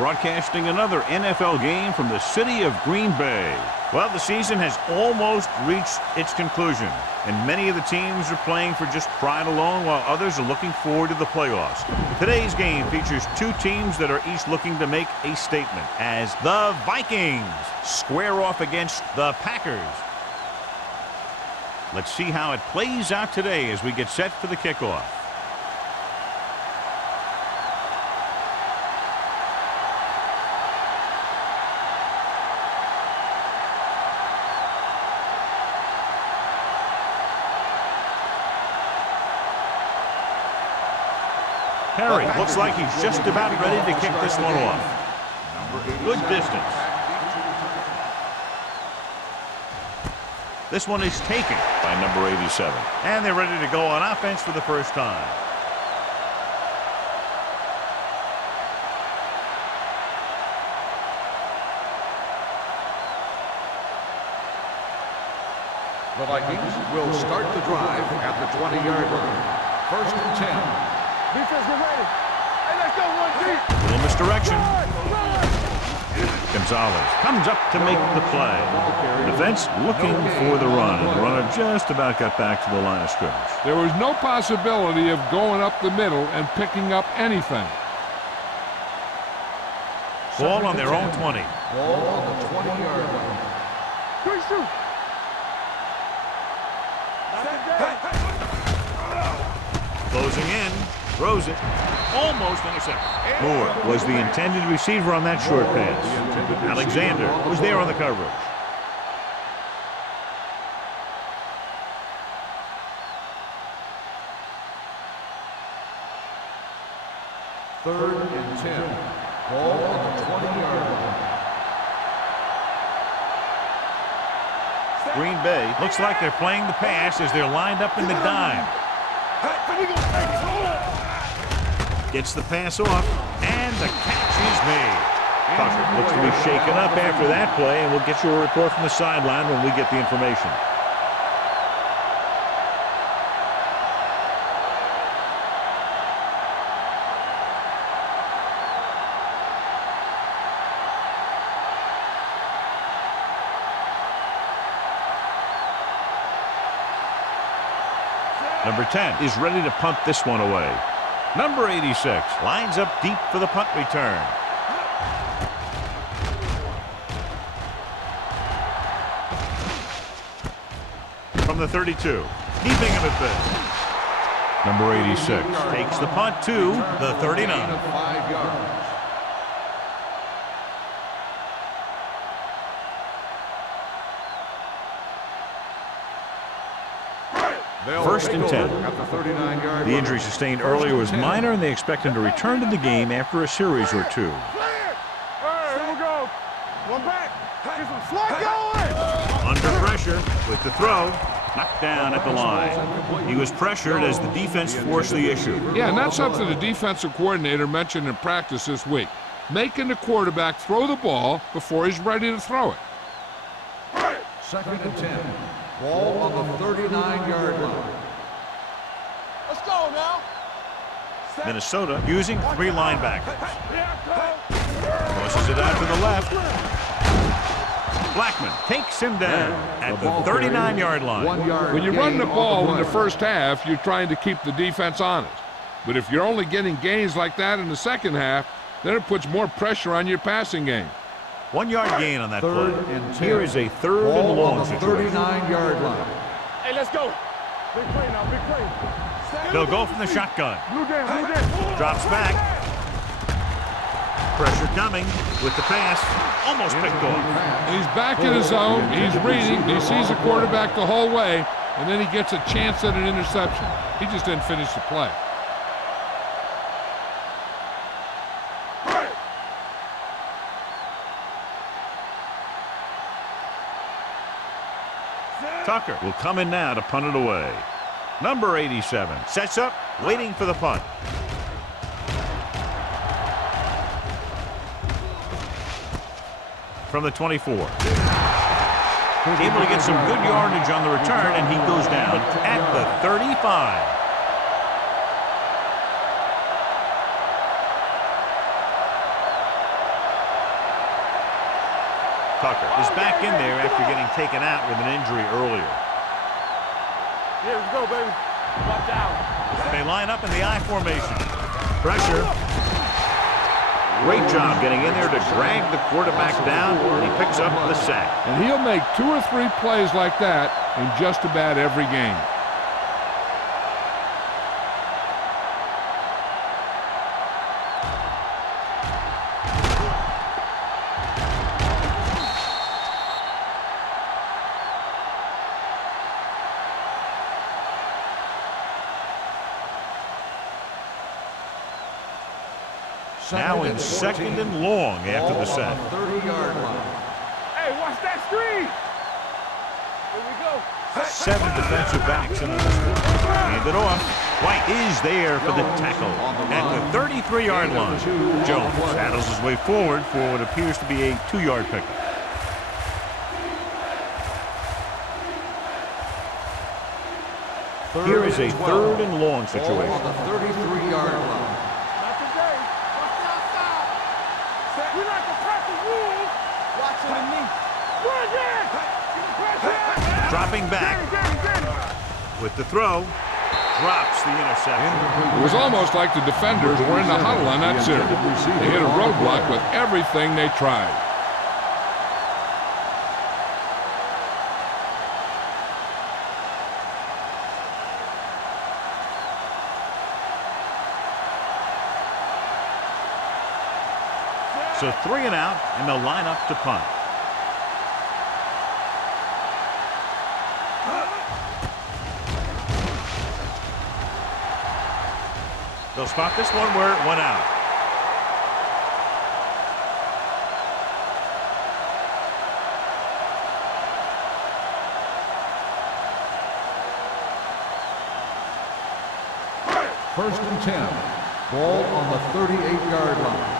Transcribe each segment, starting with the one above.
broadcasting another NFL game from the city of Green Bay. Well, the season has almost reached its conclusion, and many of the teams are playing for just pride alone, while others are looking forward to the playoffs. Today's game features two teams that are each looking to make a statement, as the Vikings square off against the Packers. Let's see how it plays out today as we get set for the kickoff. Perry looks like he's just about ready to kick this one off. Good distance. This one is taken by number 87. And they're ready to go on offense for the first time. The Vikings will start the drive at the 20-yard line. First and 10. Defense, get ready. Hey, let's go, one deep. Little misdirection. Gonzalez comes up to make the play. Defense looking for the run, and the runner just about got back to the line of scrimmage. There was no possibility of going up the middle and picking up anything. Ball on their own 20. Ball on the 20-yard line. Good shoot. Closing in. Throws it. Almost intercepted. Moore was the intended receiver on that short pass. Alexander was there on the coverage. Third and 10. Ball on the 20-yard line. Green Bay looks like they're playing the pass as they're lined up in the dime. Gets the pass off, and the catch is made. Tucker looks to be shaken up after that play, and we'll get you a report from the sideline when we get the information. Number 10 is ready to punt this one away. Number 86 lines up deep for the punt return. From the 32, keeping him at bay. Number 86 takes the punt to the 39. 5 yards. First and 10. At the 39-yard The injury sustained earlier was minor, and they expect him to return to the game after a series or two. All right, here we go. One back. Get some slack going. Under pressure with the throw. Knocked down at the line. He was pressured as the defense forced the issue. Yeah, and that's something the defensive coordinator mentioned in practice this week. Making the quarterback throw the ball before he's ready to throw it. Second and 10. Ball on the 39-yard line. Let's go now. Minnesota using 3 linebackers. Tosses it out to the left. Blackman takes him down at the 39-yard line. 1 yard. When you run the ball in the first half, you're trying to keep the defense honest. But if you're only getting gains like that in the second half, then it puts more pressure on your passing game. 1 yard gain on that Third play. and 10. Here is a third and Ball long on the situation. 39-yard line. Hey, let's go. Big play now, big play. They'll go from the shotgun. Blue down, blue down. Drops back. Pressure coming with the pass. Almost picked off. He's back in his zone. He's reading. He sees the quarterback the whole way, and then he gets a chance at an interception. He just didn't finish the play. Tucker will come in now to punt it away. Number 87 sets up, waiting for the punt. From the 24. Able to get some good yardage on the return, and he goes down at the 35. Tucker is back in there after getting taken out with an injury earlier. Yeah, let's go, baby. Watch out. They line up in the I formation. Pressure. Great job getting in there to drag the quarterback down, and he picks up the sack. And he'll make 2 or 3 plays like that in just about every game. Now in second and long after the set. 30-yard line. Hey, watch that screen. Here we go. 7 defensive backs into this one. Hand it off. White is there for the tackle at the 33-yard line. Jones saddles his way forward for what appears to be a 2-yard pickup. Here is a 3rd and long situation. On the 33-yard line. Not today. Watch the outside. We like to press the rules. Watching the knee. Run again. Pressure. Dropping back with the throw. Drops the interception. It was almost like the defenders were in the huddle on that series. They hit a roadblock with everything they tried. So 3 and out, and they'll line up to punt. They'll spot this one where it went out. First and 10. Ball on the 38-yard line.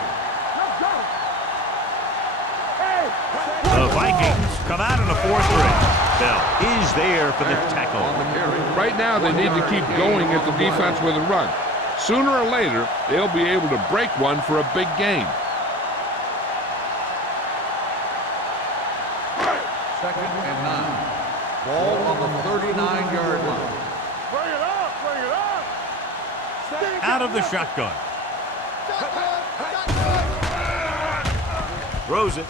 The Vikings come out in the 4th ring. Bell is there for the tackle. Right now, they need to keep going at the defense with a run. Sooner or later, they'll be able to break one for a big game. Second and 9. Ball on the 39-yard line. Bring it up. Bring it up. Out of the shotgun. Throws it.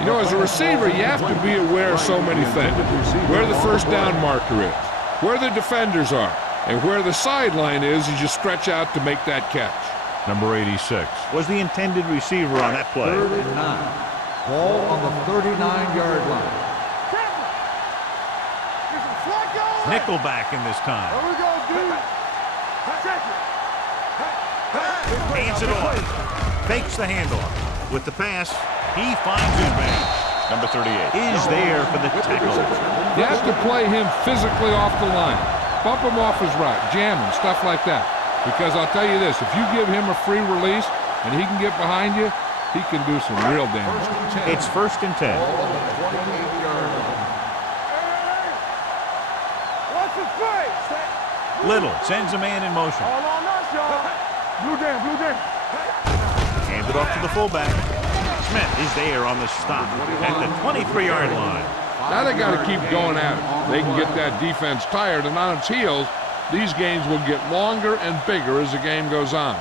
You know, as a receiver, you have to be aware of so many things. Where the first down marker is, where the defenders are, and where the sideline is as you stretch out to make that catch. Number 86 was the intended receiver on that play. 3rd and 9. Ball on the 39-yard line. Nickelback in this time. Here we go, dude. Check it. Hands it off. Fakes the handoff. With the pass, he finds his man. Number 38 is there for the tackle. You have to play him physically off the line. Bump him off his route, jam him, stuff like that. Because I'll tell you this, if you give him a free release and he can get behind you, he can do some real damage. It's 1st and 10. Ball on the 28-yard line. What's the play? Little sends a man in motion. All on us, y'all. Blue down, blue down. Hands it off to the fullback. Smith is there on the stop at the 23-yard line. Now they got to keep going at it. They can get that defense tired, and on its heels, these games will get longer and bigger as the game goes on.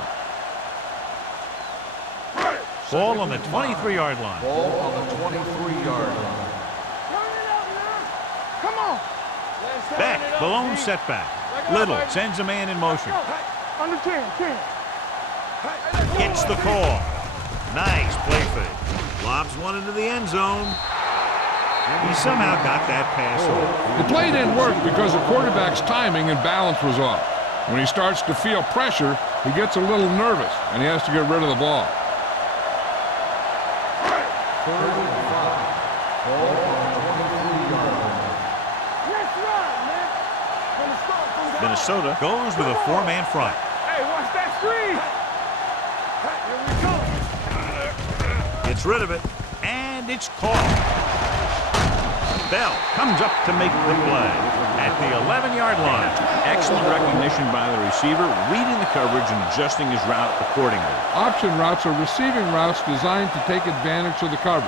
Ball on the 23-yard line. Ball on the 23-yard line. Come on. Beck, the lone setback. Little sends a man in motion. Under 10. Gets the call. Nice play fake. Lobs one into the end zone. He somehow got that pass off. The play didn't work because the quarterback's timing and balance was off. When he starts to feel pressure, he gets a little nervous, and he has to get rid of the ball. 3rd and 5. Ball on the 23-yard line. Let's run, man. From the start, from the Minnesota goes with a 4-man front. Hey, watch that screen. Here we go. Gets rid of it, and it's caught. Bell comes up to make the play at the 11-yard line. Excellent recognition by the receiver, reading the coverage and adjusting his route accordingly. Option routes are receiving routes designed to take advantage of the coverage.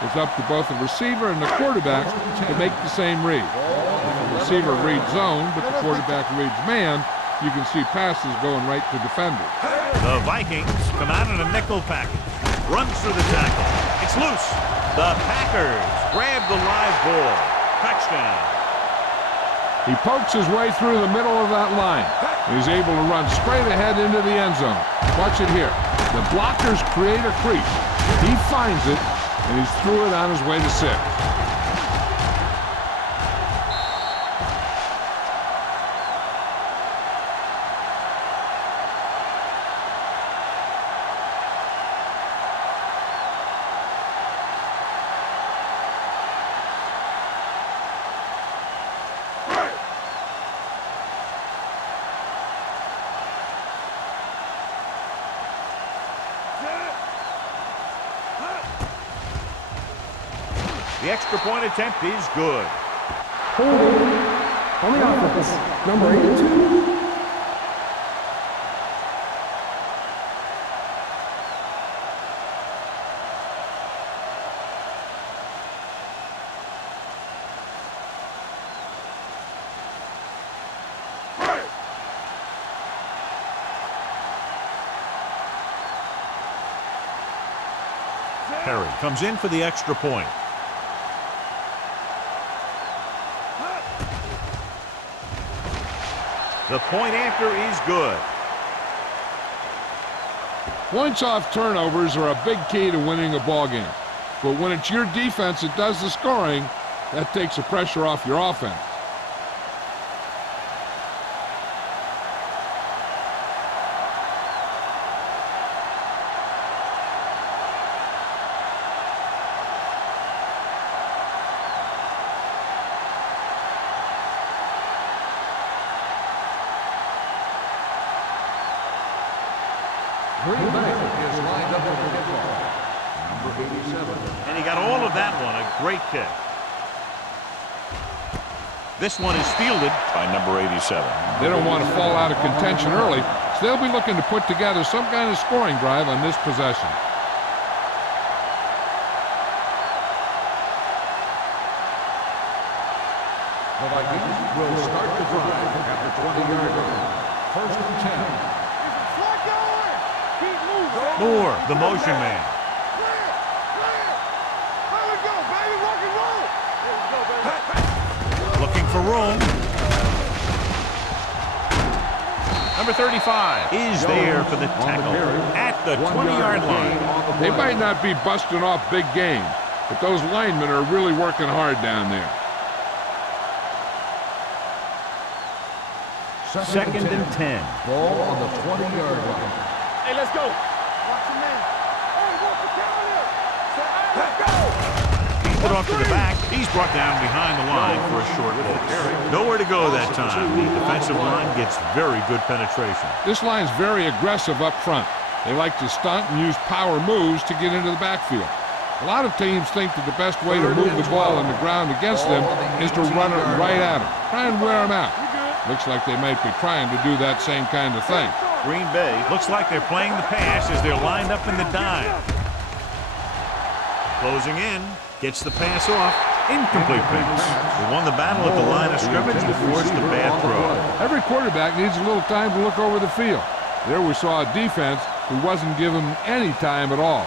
It's up to both the receiver and the quarterback to make the same read. If the receiver reads zone, but the quarterback reads man, you can see passes going right to defenders. The Vikings come out in a nickel package. Runs through the tackle. It's loose. The Packers grab the live ball. Touchdown. He pokes his way through the middle of that line. He's able to run straight ahead into the end zone. Watch it here. The blockers create a crease. He finds it, and he's through it on his way to 6. The extra point attempt is good. Holding on the offense, number 82. Perry comes in for the extra point. The point after is good. Points off turnovers are a big key to winning a ball game. But when it's your defense that does the scoring, that takes the pressure off your offense. Green Bay is lined up with the kickoff. Number 87. And he got all of that one. A great kick. This one is fielded by number 87. They don't want to fall out of contention early, so they'll be looking to put together some kind of scoring drive on this possession. The Vikings will start the drive at the 20-yard line. First and 10. Moore, the motion man. Looking for room. Number 35 is there for the tackle at the 20-yard line. They might not be busting off big games, but those linemen are really working hard down there. Second and 10. Ball on the 20-yard line. Hey, let's go. Watch the man. Hey, watch the calendar. Let's go. He's put off to the back. He's brought down behind the line for a short loss. Nowhere to go that time. The defensive line gets very good penetration. This line's very aggressive up front. They like to stunt and use power moves to get into the backfield. A lot of teams think that the best way to move the ball on the ground against them is to run it right at them. Try and wear them out. Looks like they might be trying to do that same kind of thing. Green Bay looks like they're playing the pass as they're lined up in the dime. Closing in, gets the pass off. Incomplete pass. They won the battle at the line of scrimmage and forced a bad throw. Every quarterback needs a little time to look over the field. There we saw a defense who wasn't given any time at all.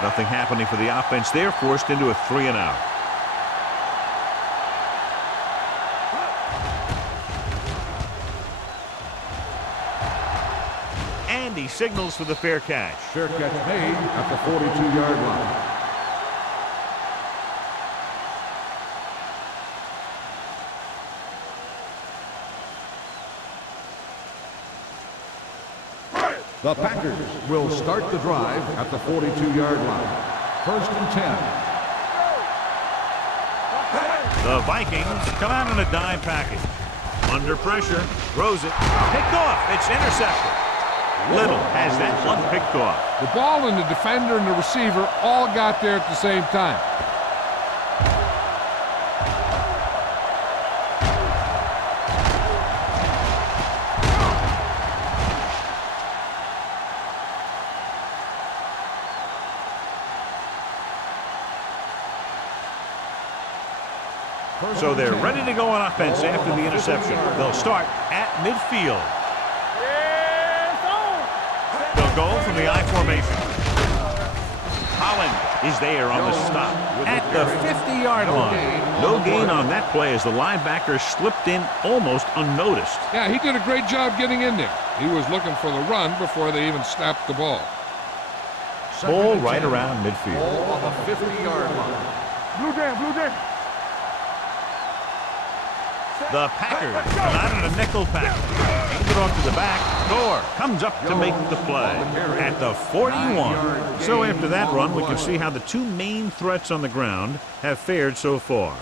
Nothing happening for the offense there, forced into a 3-and-out. And he signals for the fair catch. Fair catch made at the 42-yard line. The Packers will start the drive at the 42-yard line. First and 10. The Vikings come out in a dime package. Under pressure, throws it, picked off, it's intercepted. Little has that one picked off. The ball and the defender and the receiver all got there at the same time. So they're ready to go on offense after the interception. They'll start at midfield. They'll go from the I formation. Holland is there on the stop at the 50-yard line. No gain on that play as the linebacker slipped in almost unnoticed. Yeah, he did a great job getting in there. He was looking for the run before they even snapped the ball. Ball right around midfield. Ball on the 50-yard line. Blue jam. The Packers come out in a nickel pack. Hands it off to the back. Gore comes up to make the play at the 41. So after that run, we can see how the two main threats on the ground have fared so far.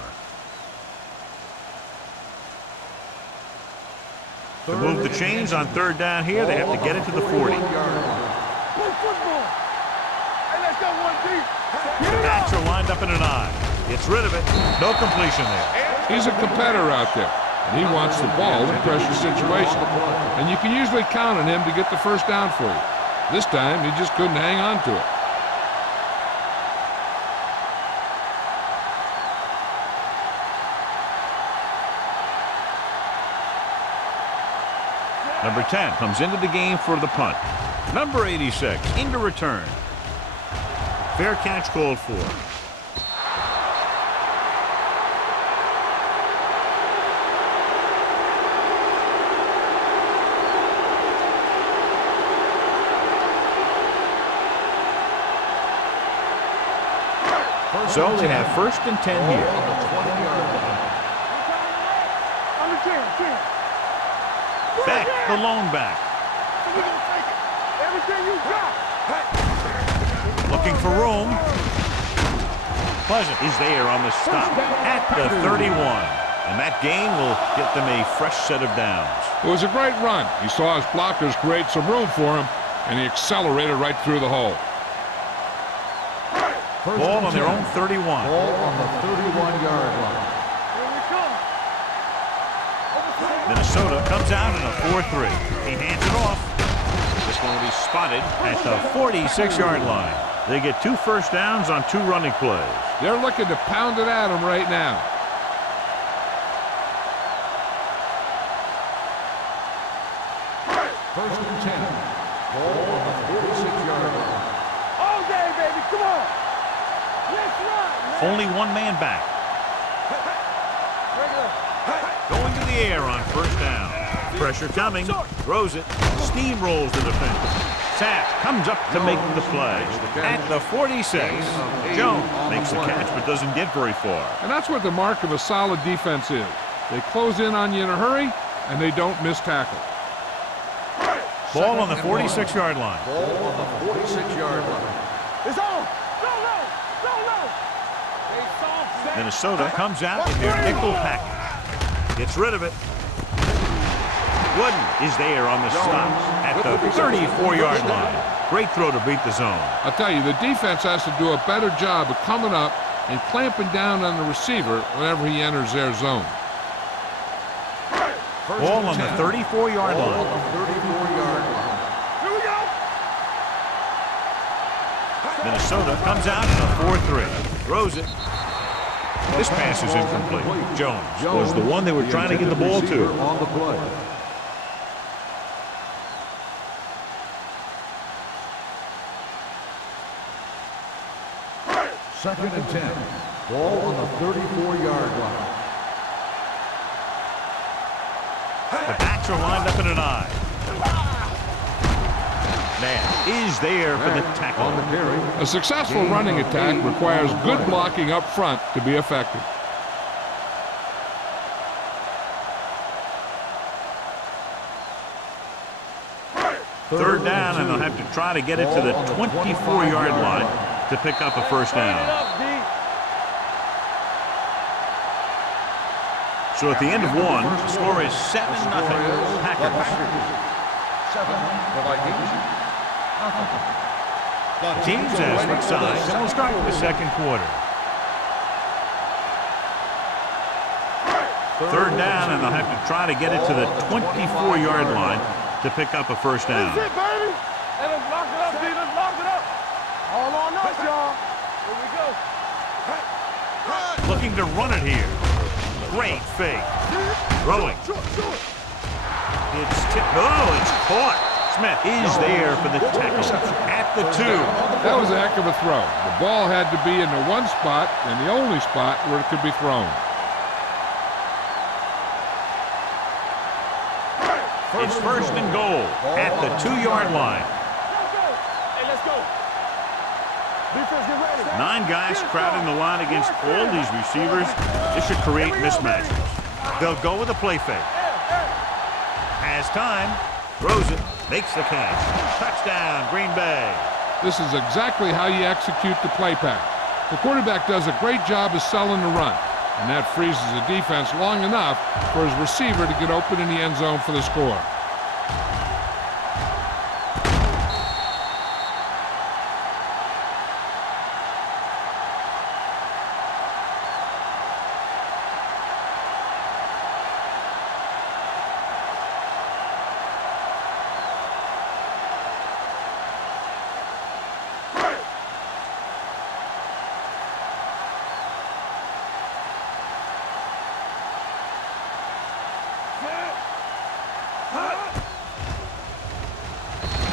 To move the chains on third down here, they have to get it to the 40. Play football. Hey, let's go 1 deep. The backs are lined up in an I. Gets rid of it. No completion there. He's a competitor out there, and he wants the ball in pressure situation. And you can usually count on him to get the first down for you. This time, he just couldn't hang on to it. Number 10 comes into the game for the punt. Number 86 into return. Fair catch called for. So they have 1st and 10 here. Back, the lone back. Looking for room. Pleasant is there on the stop at the 31. And that gain will get them a fresh set of downs. It was a great run. He saw his blockers create some room for him, and he accelerated right through the hole. Ball on their own 31. Ball on the 31-yard line. Minnesota comes out in a 4-3. He hands it off. This one will be spotted at the 46-yard line. They get 2 first downs on 2 running plays. They're looking to pound it at him right now. First and 10. Ball on the 46-yard line. All day, baby. Come on. Let's run. Only one man back. Going to the air on first down. Pressure coming. Throws it. Steamrolls the defense. Sapp comes up to make the play at the 46. Jones makes the catch but doesn't get very far. And that's what the mark of a solid defense is. They close in on you in a hurry, and they don't miss tackle. Ball on the 46-yard line. Ball on the 46-yard line. It's on. Go low. Minnesota comes out in their nickel package. Gets rid of it. Wooden is there on the stop at the 34-yard line. Great throw to beat the zone. I'll tell you, the defense has to do a better job of coming up and clamping down on the receiver whenever he enters their zone. Ball on the 34-yard line. Ball on the 34-yard line. Here we go. Minnesota comes out in a 4-3. Throws it. This pass is incomplete. Jones was the one they were trying to get the ball to. On the play. Second and 10. Ball on the 34-yard line. The backs are lined up in an I. Man is there for the tackle. On the carry. A successful running attack requires good blocking up front to be effective. Third down, and they'll have to try to get it to the 24-yard line to pick up a first down. So at the end of one, the score is 7-0 Packers. 7, the Vikings. The teams have switched sides, and we'll start the second quarter. Third down, and they'll have to try to get it to the 24-yard line to pick up a first down. That's it, baby. And let's lock it up, D. Let's lock it up. All on us, y'all. Here we go. Looking to run it here. Great fake. Throwing. It's tipped. Oh, it's caught. Smith is there for the tackle at the 2. That was a heck of a throw. The ball had to be in the one spot and the only spot where it could be thrown. It's first and goal at the 2-yard line. Hey, let's go. Defense, get ready. 9 guys crowding the line against all these receivers. This should create mismatches. They'll go with a play fake. Has time. Throws it. Makes the catch. Touchdown, Green Bay. This is exactly how you execute the play pack. The quarterback does a great job of selling the run, and that freezes the defense long enough for his receiver to get open in the end zone for the score.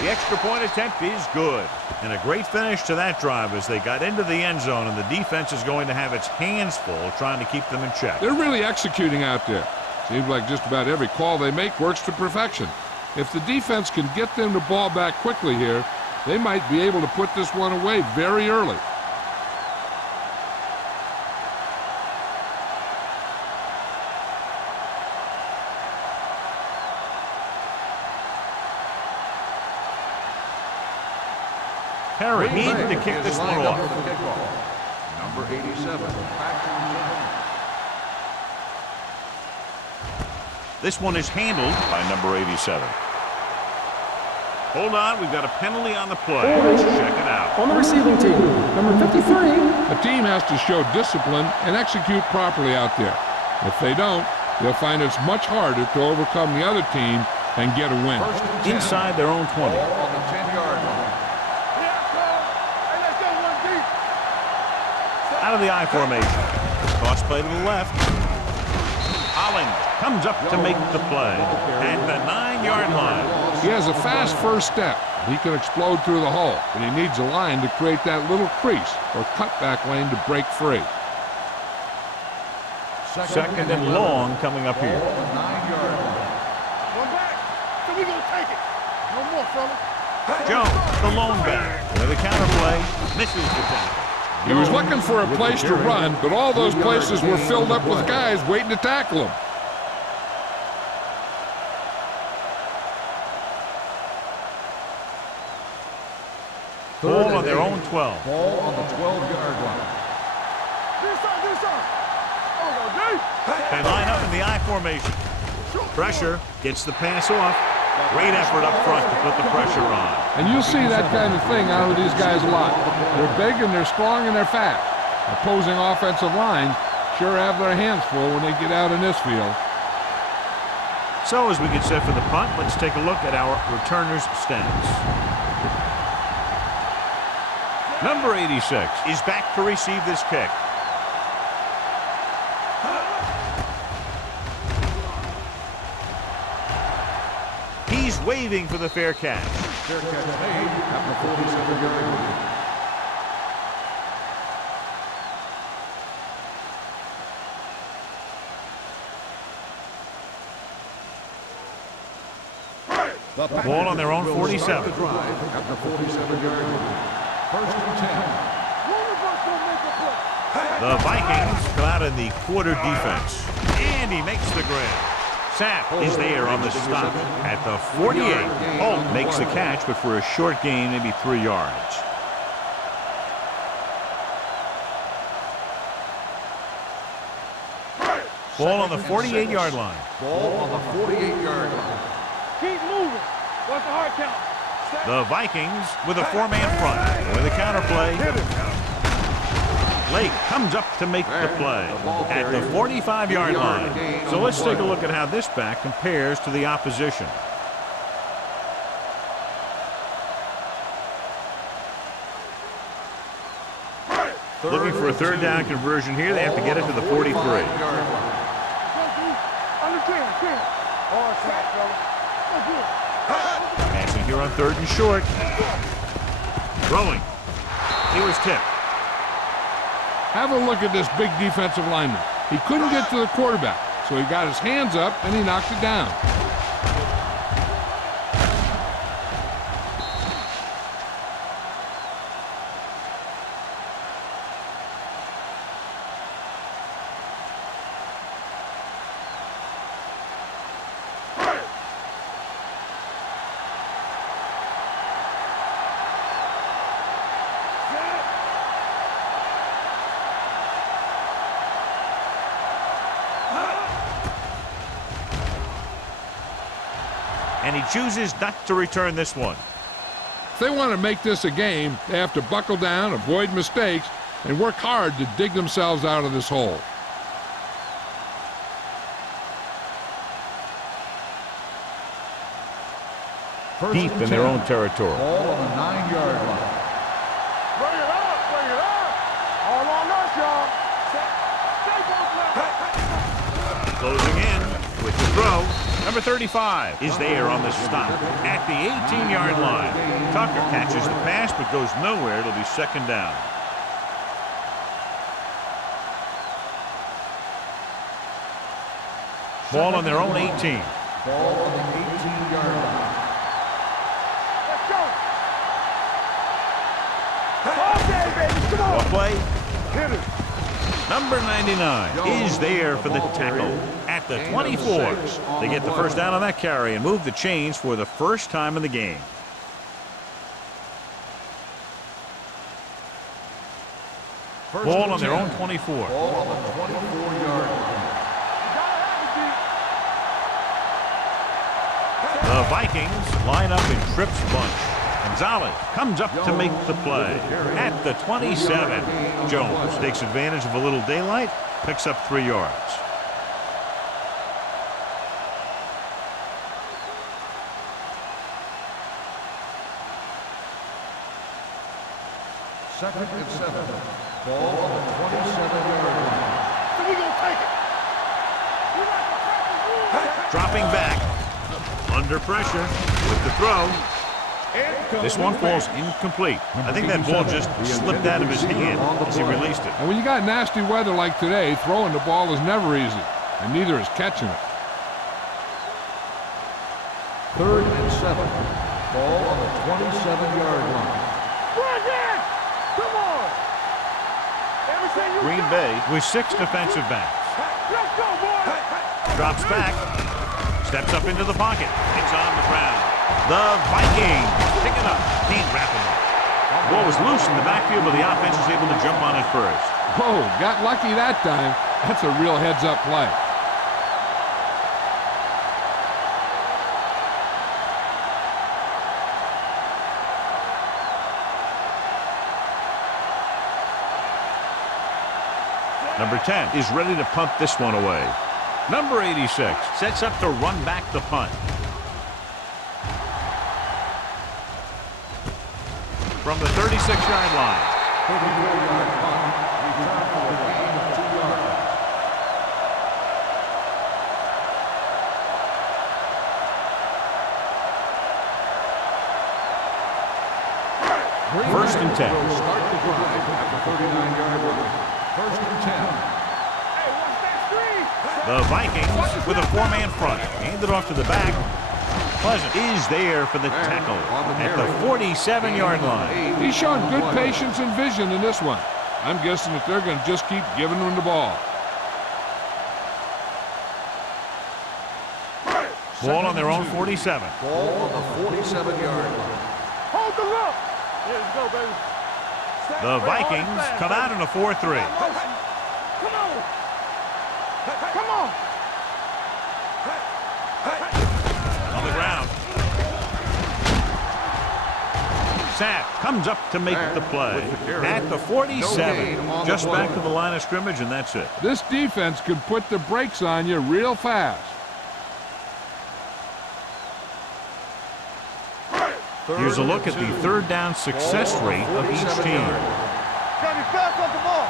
The extra point attempt is good. And a great finish to that drive as they got into the end zone, and the defense is going to have its hands full trying to keep them in check. They're really executing out there. Seems like just about every call they make works to perfection. If the defense can get them the ball back quickly here, they might be able to put this one away very early. Perry needed to kick this one off. Number 87. This one is handled by number 87. Hold on, we've got a penalty on the play. Let's check it out. On the receiving team, number 53. A team has to show discipline and execute properly out there. If they don't, they'll find it's much harder to overcome the other team and get a win. Inside their own 20. On the 10-yard line. Hey, let's go, 1 deep. Out of the I formation. Toss play to the left. Holland comes up to make the play at the 9-yard line. He has a fast first step. He can explode through the hole, but he needs a line to create that little crease or cutback lane to break free. Second and long coming up here. 9-yard line. One back. So we gonna take it. No more, fella. Jones, the lone back. With a counter play, misses the tackle. He was looking for a place to run, but all those places were filled up with guys waiting to tackle him. Ball on their own 12. Ball on the 12-yard line. Do something. Oh, go deep. They line up in the I formation. Pressure gets the pass off. Great effort up front to put the pressure on. And you'll see that kind of thing out of these guys a lot. They're big and they're strong and they're fast. Opposing offensive lines sure have their hands full when they get out in this field. So as we get set for the punt, let's take a look at our returners' stats. Number 86 is back to receive this kick. He's waving for the fair catch. Fair catch made at the 47-yard line. Ball on their own 47. The drive at the 47-yard line. First and 10. One of us gonna make a play. The Vikings come out in the quarter defense. And he makes the grab. Sapp is there on the stop at the 48. Holt makes the catch, but for a short gain, maybe 3 yards. Ball on the 48-yard line. Ball on the 48-yard line. Keep moving. What's the hard count? The Vikings with a four-man front. With a counterplay. Lake comes up to make the play at the 45-yard line. So let's take a look at how this back compares to the opposition. Looking for a third down conversion here. They have to get it to the 43. Under 10. Hard shot, fella. Passing here on 3rd and short. Throwing. He was tipped. Have a look at this big defensive lineman. He couldn't get to the quarterback, so he got his hands up and he knocked it down. And he chooses not to return this one. If they want to make this a game, they have to buckle down, avoid mistakes, and work hard to dig themselves out of this hole. Deep in their own territory. Ball on the 9-yard line. Bring it up. Bring it up. All on us, y'all. Closing in with the throw. Number 35 is there on the stop at the 18-yard line. Tucker catches the pass but goes nowhere. It'll be second down. Ball on their own 18. Ball on the 18-yard line. Let's go. All day, baby. Come on. Ball play. Hit it. Number 99 is there for the tackle at the 24. They get the first down on that carry and move the chains for the first time in the game. Ball on their own 24. Ball on the 24-yard line. The Vikings line up in trips bunch. Gonzalez comes up to make the play at the 27. Jones takes advantage of a little daylight, picks up 3 yards. Second and 7. Ball on the 27-yard line. So we gonna take it. Dropping back under pressure with the throw. This one falls incomplete. I think that ball just slipped out of his hand as he released it. And when you got nasty weather like today, throwing the ball is never easy, and neither is catching it. Third and 7. Ball on the 27-yard line. Run it. Come on. Everything you Green got. Bay with 6 defensive backs. Let's go, boy. Drops back. Steps up into the pocket. It's on the ground. The Vikings pick it up. Can't wrap him up. Ball was loose in the backfield, but the offense was able to jump on it first. Oh, got lucky that time. That's a real heads-up play. Number 10 is ready to punt this one away. Number 86 sets up to run back the punt. From the 36-yard line. 34-yard punt. Return for a gain of 2 yards. First and 10. Will start the drive at the 39-yard line. First and 10. Hey, what's that screen? The Vikings with a 4-man front. Hand it off to the back. Pleasant is there for the tackle at the 47-yard line. He's shown good patience and vision in this one. I'm guessing that they're going to just keep giving him the ball. Ball on their own 47. Ball on the 47-yard line. Hold the look. Here we go, baby. The Vikings come out in a 4-3. Come on. Come on. On the ground. Sapp comes up to make the play. At the 47, just back to the line of scrimmage, and that's it. This defense can put the brakes on you real fast. Here's a look at the third down success rate of each team. Gotta be fast off the ball.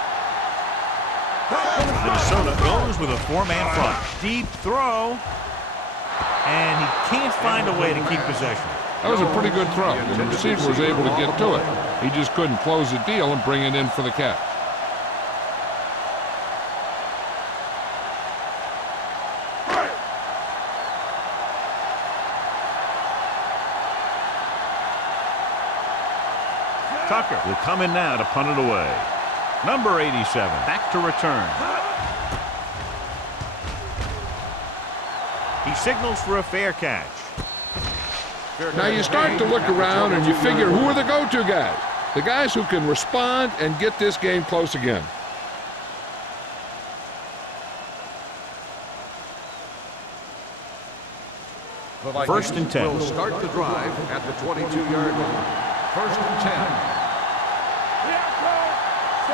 Minnesota goes with a four-man front. Deep throw, and he can't find a way to keep possession. That was a pretty good throw, and the receiver was able to get to it. He just couldn't close the deal and bring it in for the catch. Tucker will come in now to punt it away. Number 87, back to return. He signals for a fair catch. Now you start to look around and you figure, who are the go-to guys? The guys who can respond and get this game close again. First and 10. Will start the drive at the 22-yard line. First and 10.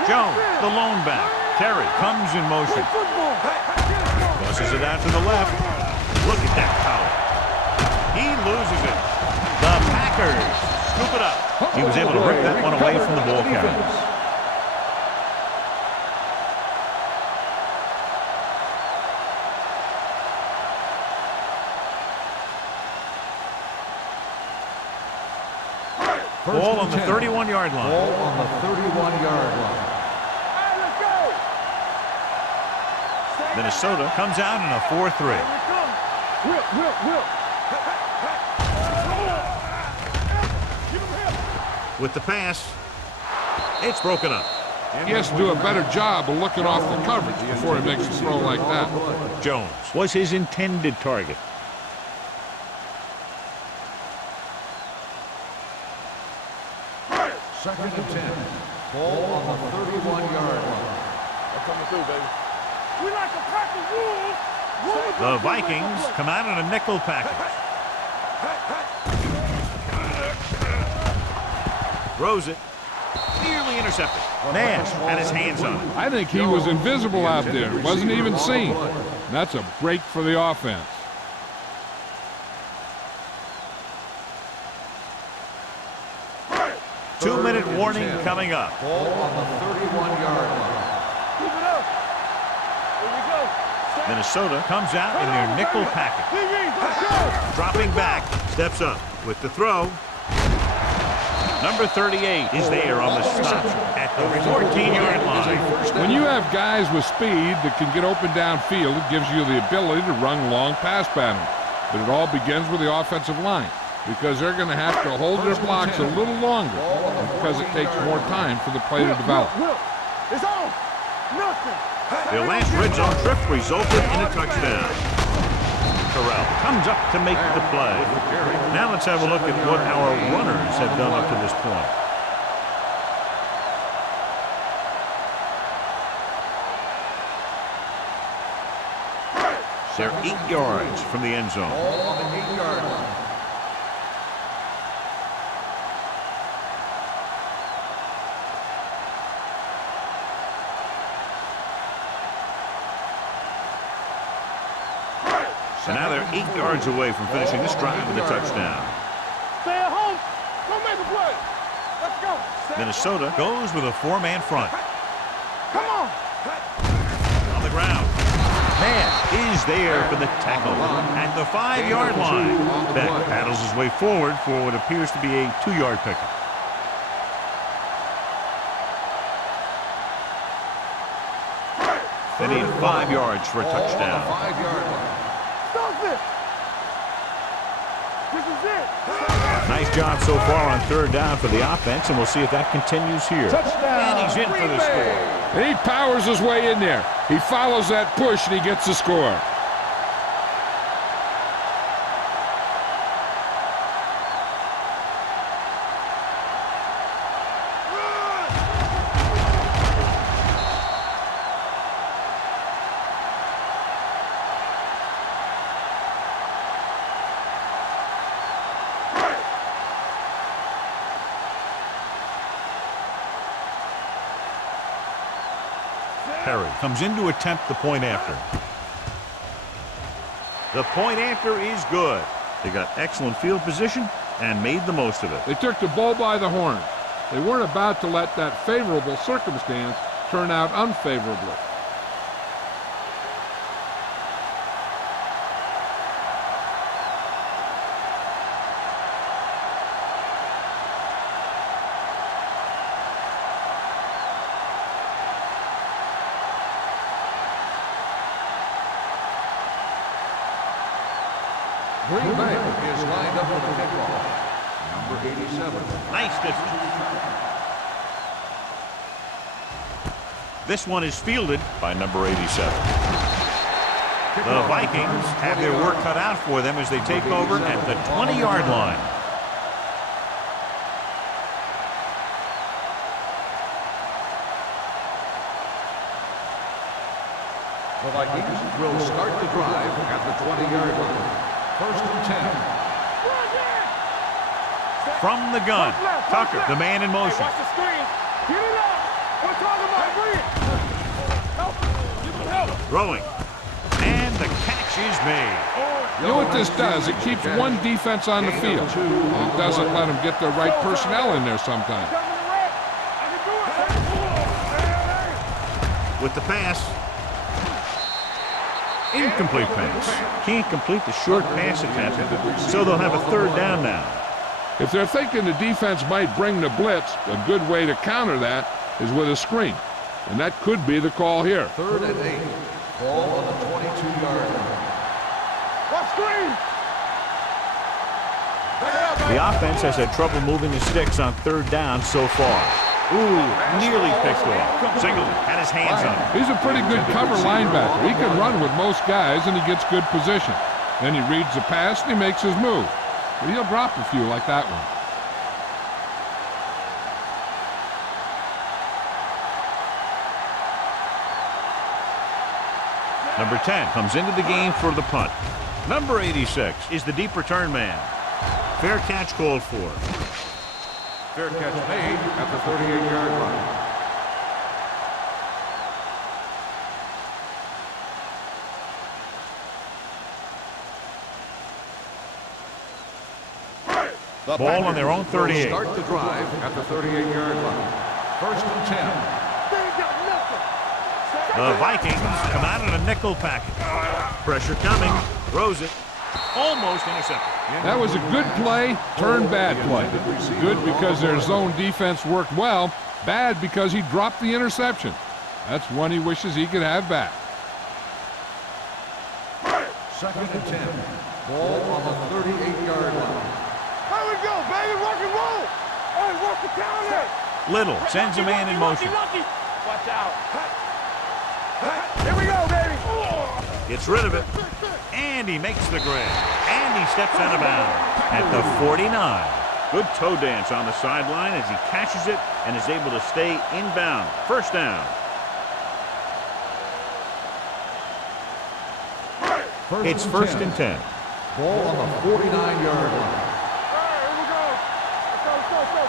Jones, the lone back. Terry comes in motion. Tosses it out to the left. Look at that power. He loses it. The Packers scoop it up. He was able to rip that one away from the ball carriers. Ball on the 31-yard line. Ball on the 31-yard line. Minnesota comes out in a 4-3. With the pass, it's broken up. He has to do a better job of looking off the coverage before he makes a throw like that. Jones was his intended target. Second and 10. Ball on the 31-yard line. I'm coming through, baby. We like to pack the rules. The Vikings come out in a nickel package. Throws it. Nearly intercepted. Nash had his hands on it. I think he was invisible out there. Wasn't even seen. That's a break for the offense. Two-minute warning coming up. Ball on the 31-yard line. Keep it up. Here we go. Minnesota comes out in their nickel package. Let's go. Dropping back, steps up with the throw. Number 38 is there on the stop at the 14-yard line. When you have guys with speed that can get open downfield, it gives you the ability to run long pass patterns. But it all begins with the offensive line, because they're going to have to hold their blocks a little longer, because it takes more time for the play to develop. It's on. Nothing. Their last red zone trip resulted in a touchdown. Terrell comes up to make the play. Now let's have a look at what our runners have done up to this point. They're 8 yards from the end zone. Ball on the 8-yard line. So now they're 8 yards away from finishing this drive with a touchdown. Stay at home. Don't make a play. Let's go. Minnesota goes with a four-man front. Come on. On the ground. Man is there for the tackle at the 5-yard line. Beck paddles his way forward for what appears to be a 2-yard pickup. They need 5 yards for a touchdown. 5-yard line. Stop it. This is it. Nice job so far on third down for the offense, and we'll see if that continues here. And he's in for the score. And he powers his way in there. He follows that push and he gets the score. Perry comes in to attempt the point after. The point after is good. They got excellent field position and made the most of it. They took the bull by the horn. They weren't about to let that favorable circumstance turn out unfavorably. Green Bay is lined up for the kickoff. Number 87. Nice distance. This one is fielded by number 87. The Vikings have their work cut out for them as they take over at the 20-yard line. The Vikings will start the drive at the 20-yard line. First and 10. From the gun, Tucker, the man in motion. Watch the screen. Get it up. We're talking about bring it. Help. Give him help. Throwing. And the catch is made. You know what this does? It keeps one defense on the field. It doesn't let them get the right personnel in there sometimes. With the pass. Incomplete pass. Can't complete the short pass attempt, so they'll have a third down now. If they're thinking the defense might bring the blitz, a good way to counter that is with a screen. And that could be the call here. Third and 8. Ball on the 22-yard line. What screen? The offense has had trouble moving the sticks on third down so far. Ooh, nearly picked off. Singleton had his hands on it. He's a pretty good cover linebacker. He can run with most guys, and he gets good position. Then he reads the pass, and he makes his move. But he'll drop a few like that one. Number 10 comes into the game for the punt. Number 86 is the deep return man. Fair catch called for. Fair catch made at the 38-yard line. The Ball on their own 38. Start the drive at the 38-yard line. First and 10. The Vikings come out in a nickel package. Pressure coming. Throws it. Almost intercepted. That was a good play, turned bad play. Good because their zone defense worked well. Bad because he dropped the interception. That's one he wishes he could have back. Second and 10. Ball on the 38-yard line. There we go, baby. Rock and roll. Hey, work the counter. Little sends a man in motion. Watch out. Here we go, baby. Gets rid of it. And he makes the grab. And he steps out of bounds at the 49. Good toe dance on the sideline as he catches it and is able to stay inbound. First down. It's first and 10. Ball on the 49-yard line. Here we go. Let's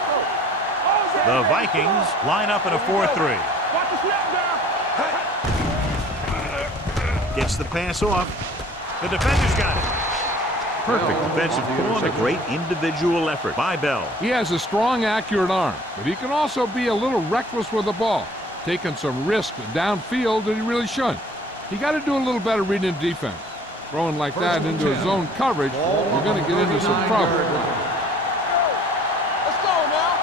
go. The Vikings line up in a 4-3. Watch the snap down. Gets the pass off. The defender's got it. Perfect defensive call and a great individual effort by Bell. He has a strong, accurate arm, but he can also be a little reckless with the ball, taking some risks downfield that he really shouldn't. He got to do a little better reading defense. Throwing like that into his zone coverage, you're going to get into some trouble. Let's go now.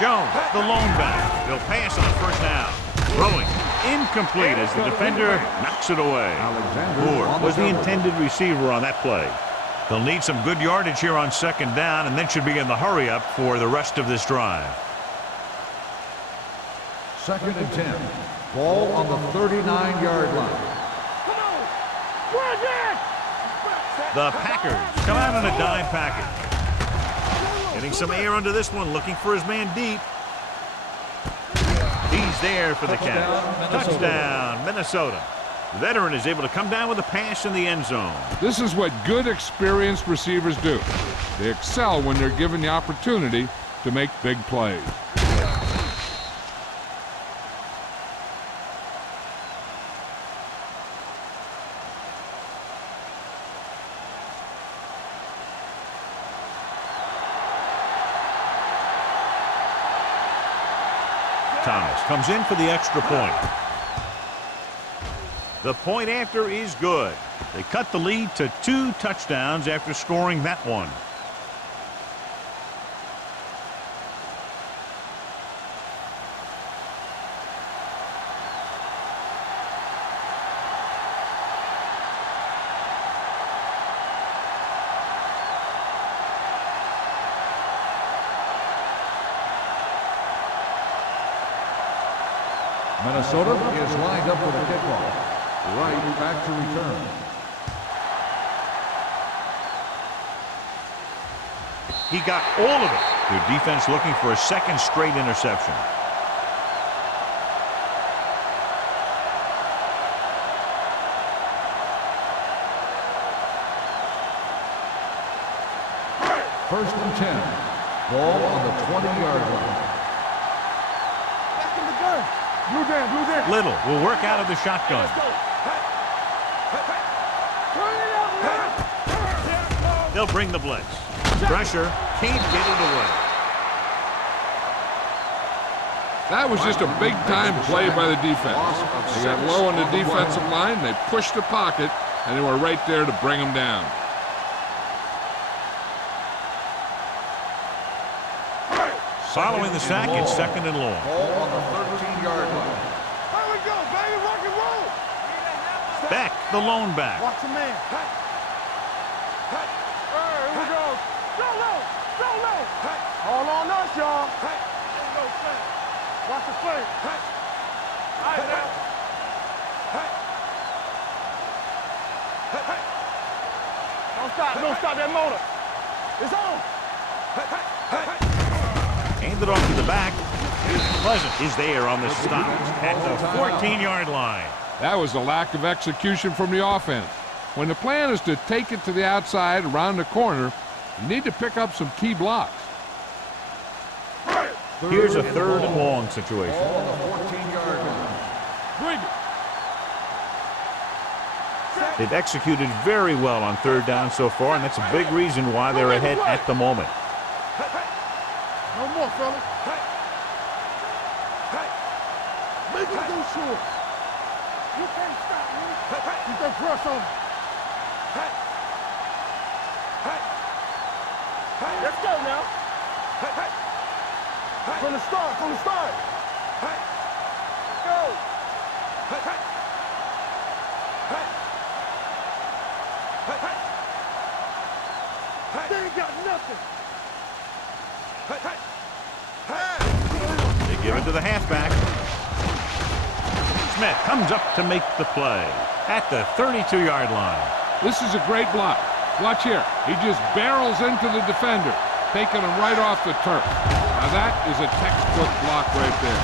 Jones, the lone back. They'll pass on first down. Throwing. Incomplete as the defender knocks it away. Moore was the intended receiver on that play. They'll need some good yardage here on second down and then should be in the hurry up for the rest of this drive. Second and 10. Ball on the 39-yard line. The Packers come out in a dime package. Getting some air under this one, looking for his man deep. He's there for the catch. Touchdown, Minnesota. The veteran is able to come down with a pass in the end zone. This is what good, experienced receivers do. They excel when they're given the opportunity to make big plays. Thomas comes in for the extra point. The point after is good. They cut the lead to 2 touchdowns after scoring that one. Minnesota is lined up for the kickoff. Right back to return. He got all of it. Their defense looking for a second straight interception. First and 10. Ball on the 20-yard line. Back in the gun. Blue down, blue down. Little will work out of the shotgun. Let's go. Turn it up, man. They'll bring the blitz. Pressure, can't get it away. That was just a big-time play by the defense. They got low on the defensive line, they pushed the pocket, and they were right there to bring them down. Following the sack, it's second and long. Ball on the 13-yard line. Here we go, baby. Rock and roll. Beck, the lone back. Watch the man. Here we go. Go low. Go low. All on us, y'all. Watch the play. All right, now. Don't stop that motor. It's on. Handed off to the back. Pleasant is there on the stop at the 14-yard line. That was a lack of execution from the offense. When the plan is to take it to the outside around the corner, you need to pick up some key blocks. Here's a third and long situation. Ball on the 14-yard line. Bring it. They've executed very well on third down so far, and that's a big reason why they're ahead at the moment. No more, fella. Make it go short. You can't stop me. You can press on me. Let's go now. From the start, from the start. Go. They ain't got nothing. They give it to the halfback. Smith comes up to make the play at the 32-yard line. This is a great block. Watch here. He just barrels into the defender, taking him right off the turf. Now that is a textbook block right there.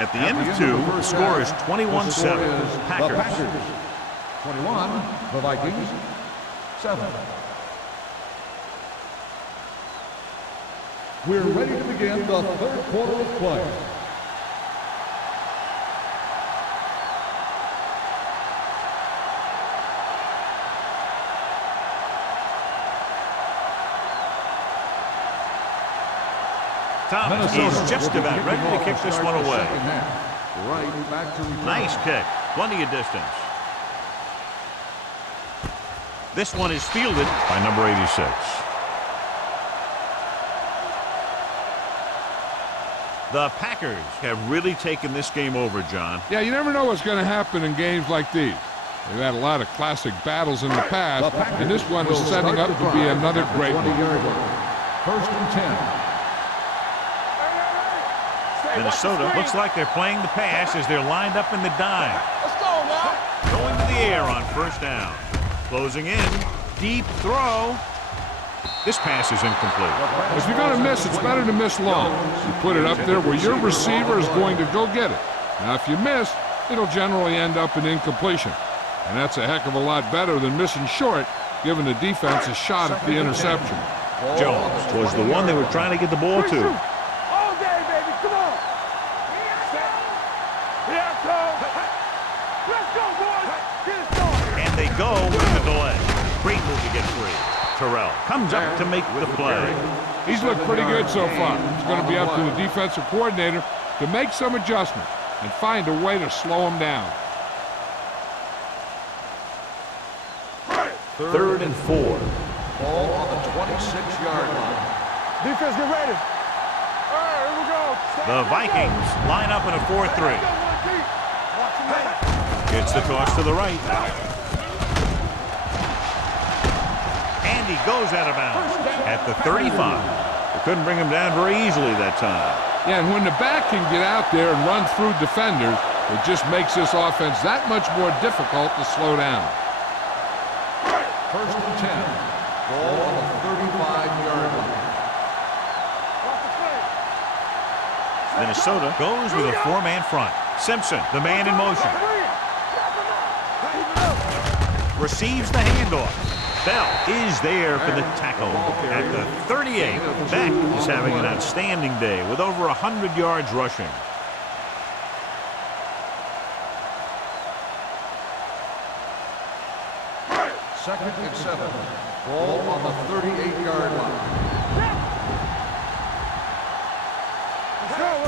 At the end of 2, the score is 21-7. Packers. 21, the Vikings, 7. We're ready to begin the third quarter of play. Thomas is just about ready to kick this one away. Right back to return. Nice kick. Plenty of distance. This one is fielded by number 86. The Packers have really taken this game over, John. Yeah, you never know what's going to happen in games like these. They've had a lot of classic battles in the past, and this one is setting up to be another great one. First and 10. Minnesota looks like they're playing the pass as they're lined up in the dime. Let's go now. Going to the air on first down. Closing in. Deep throw. This pass is incomplete. If you're going to miss, it's better to miss long. You put it up there where your receiver is going to go get it. Now, if you miss, it'll generally end up in incompletion. And that's a heck of a lot better than missing short, giving the defense a shot at the interception. Jones was the one they were trying to get the ball to. All day, baby. Come on. Here I come. Let's go, boys. Get it started. And they go with the delay. Great move to get free. Terrell comes up to make the play. He's looked pretty good so far. It's going to be up to the defensive coordinator to make some adjustments and find a way to slow him down. 3rd and 4. Ball on the 26-yard line. Defense, get ready. All right, here we go. The Vikings line up in a 4-3. Watch him out. Gets the toss to the right. And he goes out of bounds at the 35. They couldn't bring him down very easily that time. Yeah, and when the back can get out there and run through defenders, it just makes this offense that much more difficult to slow down. 1st and 10. Ball on the 35-yard line. Minnesota goes with a 4-man front. Simpson, the man in motion. Receives the handoff. Bell is there for the tackle at the 38. Beck is having an outstanding day with over 100 yards rushing. Second and 7. Ball on the 38-yard line.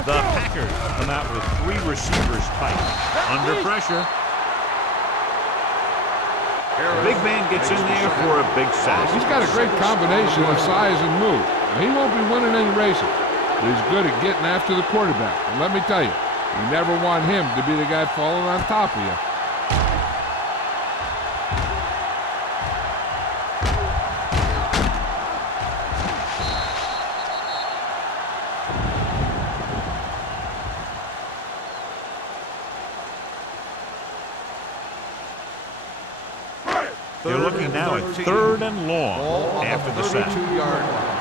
The Packers come out with 3 receivers tight. Under pressure. The big man gets in there for a big sack. He's got a great combination of size and move. Now, he won't be winning any races, but he's good at getting after the quarterback. And let me tell you, you never want him to be the guy falling on top of you. They're looking now at 3rd and long after the sack. 32-yard line.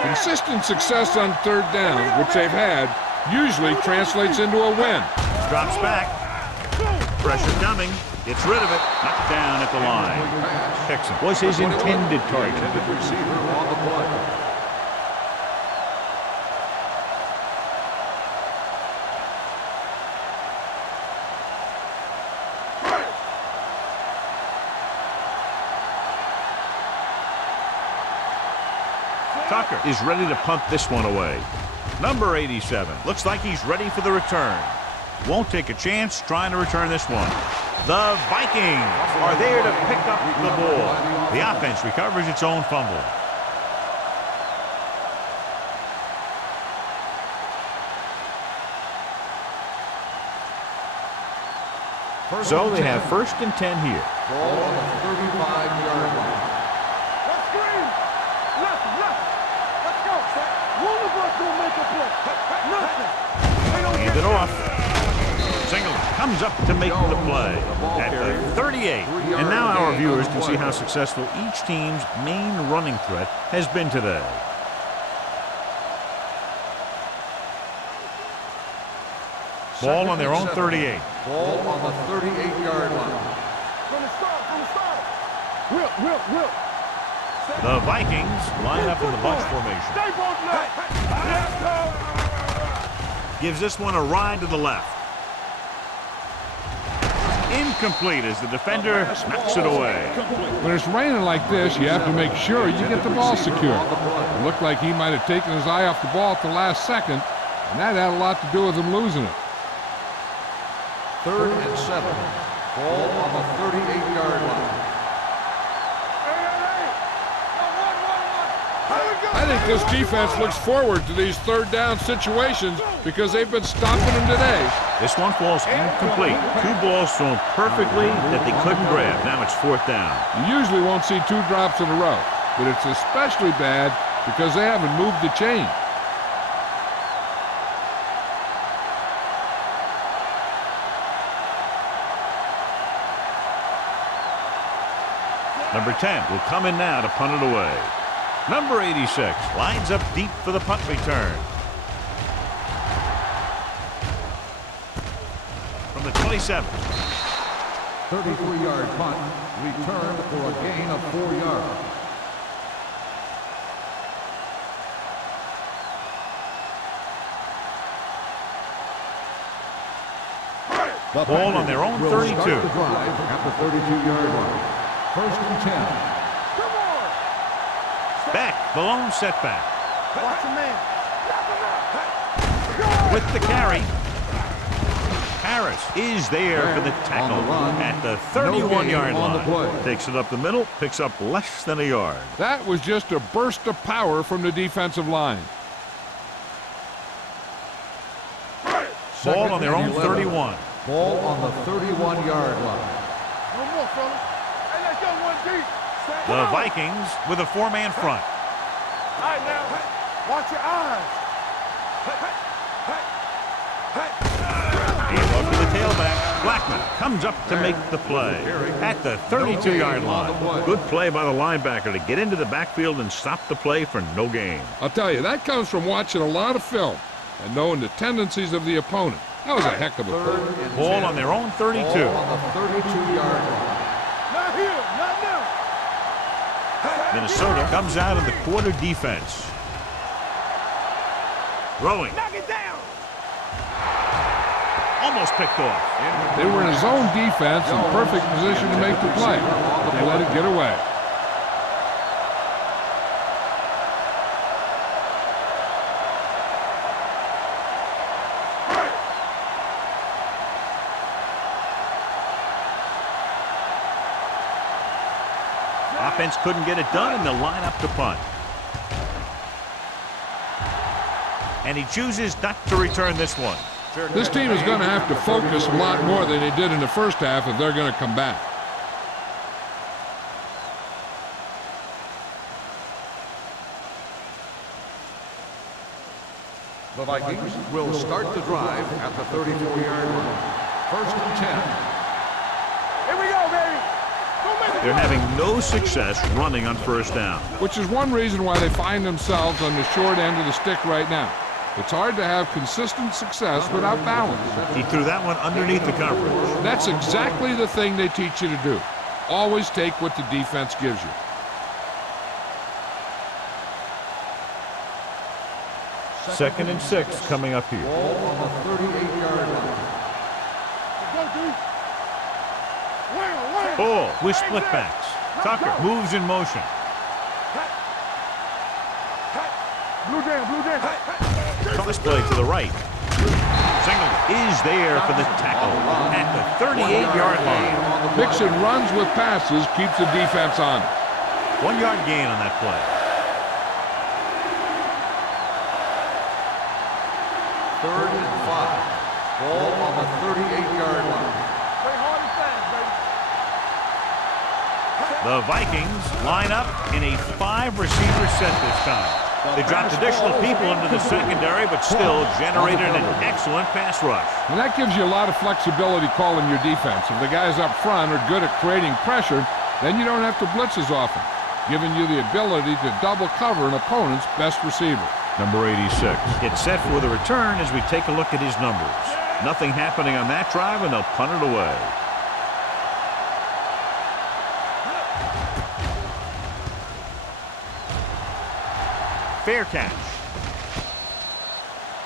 Consistent success on 3rd down, which they've had, usually translates into a win. Drops back. Pressure coming. Gets rid of it. Knocked down at the line. Hickson was his intended target. Intended receiver on the play. Tucker is ready to punt this one away. Number 87 looks like he's ready for the return. Won't take a chance trying to return this one. The Vikings are there to pick up the ball. The offense recovers its own fumble. So they have 1st and 10 here. Ball on the 35-yard line. Let's screen. Left. Let's go. One of us will make a play. Nothing. Hand it off. Singleton comes up to make the play at the 38. And now our viewers can see how successful each team's main running threat has been today. Ball on their own 38. Ball on the 38-yard line. From the start. Will. The Vikings line up in the bunch formation. Stay both left. Let's go. Gives this one a ride to the left. Incomplete as the defender knocks it away. When it's raining like this, you have to make sure you get the ball secure. It looked like he might have taken his eye off the ball at the last second, and that had a lot to do with him losing it. 3rd and 7. Ball on the 38-yard line. I think this defense looks forward to these 3rd down situations because they've been stopping them today. This one falls incomplete. 2 balls thrown perfectly that they couldn't grab. Now it's 4th down. You usually won't see 2 drops in a row, but it's especially bad because they haven't moved the chain. Number 10 will come in now to punt it away. Number 86 lines up deep for the punt return. From the 27. 33-yard punt, returned for a gain of 4 yards. The Ball on their own will 32. Start the drive at the 32-yard line. First and 10. Come on. Beck, the lone setback. Watch a man. Knock him out. With the carry. Harris is there for the tackle On the run. at the No 31-yard gain on the line. play. Takes it up the middle, picks up less than a yard. That was just a burst of power from the defensive line. Ball on their own Second and 11. 31. Ball on the 31-yard line. No more, fellas. Hey, let's go one deep. Come The on. Vikings with a four-man front. All right, now. Watch your eyes. Handoff to the tailback. Blackman comes up to make the play at the 32-yard line. Good play by the linebacker to get into the backfield and stop the play for no gain. I'll tell you, that comes from watching a lot of film and knowing the tendencies of the opponent. That was a heck of a play. Third and Ball 10. on their own 32. Ball on the 32-yard line. Not here. Not now. Minnesota comes out of the quarter defense. Throwing. Knock it down. Almost picked off. They were in a zone defense in perfect position to make the play. They let it get away. Offense couldn't get it done, and they'll line up to punt. And he chooses not to return this one. This team is going to have to focus a lot more than they did in the first half if they're going to come back. The Vikings will start the drive at the 34-yard line. First and 10. Here we go, baby. Don't make it. They're having no success running on first down. Which is one reason why they find themselves on the short end of the stick right now. It's hard to have consistent success without balance. He threw that one underneath the coverage. That's exactly the thing they teach you to do. Always take what the defense gives you. Second and 6 coming up here. Ball on the 38-yard line. Go, dude. Wham. Ball with split backs. Tucker moves in motion. Blue down. Cross play to the right. Singleton is there for the tackle at the 38-yard line. Mixing runs with passes keeps the defense on. 1 yard gain on that play. Third and 5. Ball on the 38-yard line. Play hard and fast, baby. The Vikings line up in a 5-receiver set this time. They dropped additional people into the secondary, but still generated an excellent pass rush. And that gives you a lot of flexibility calling your defense. If the guys up front are good at creating pressure, then you don't have to blitz as often, giving you the ability to double cover an opponent's best receiver. Number 86. It's set for the return as we take a look at his numbers. Nothing happening on that drive, and they'll punt it away. Fair catch.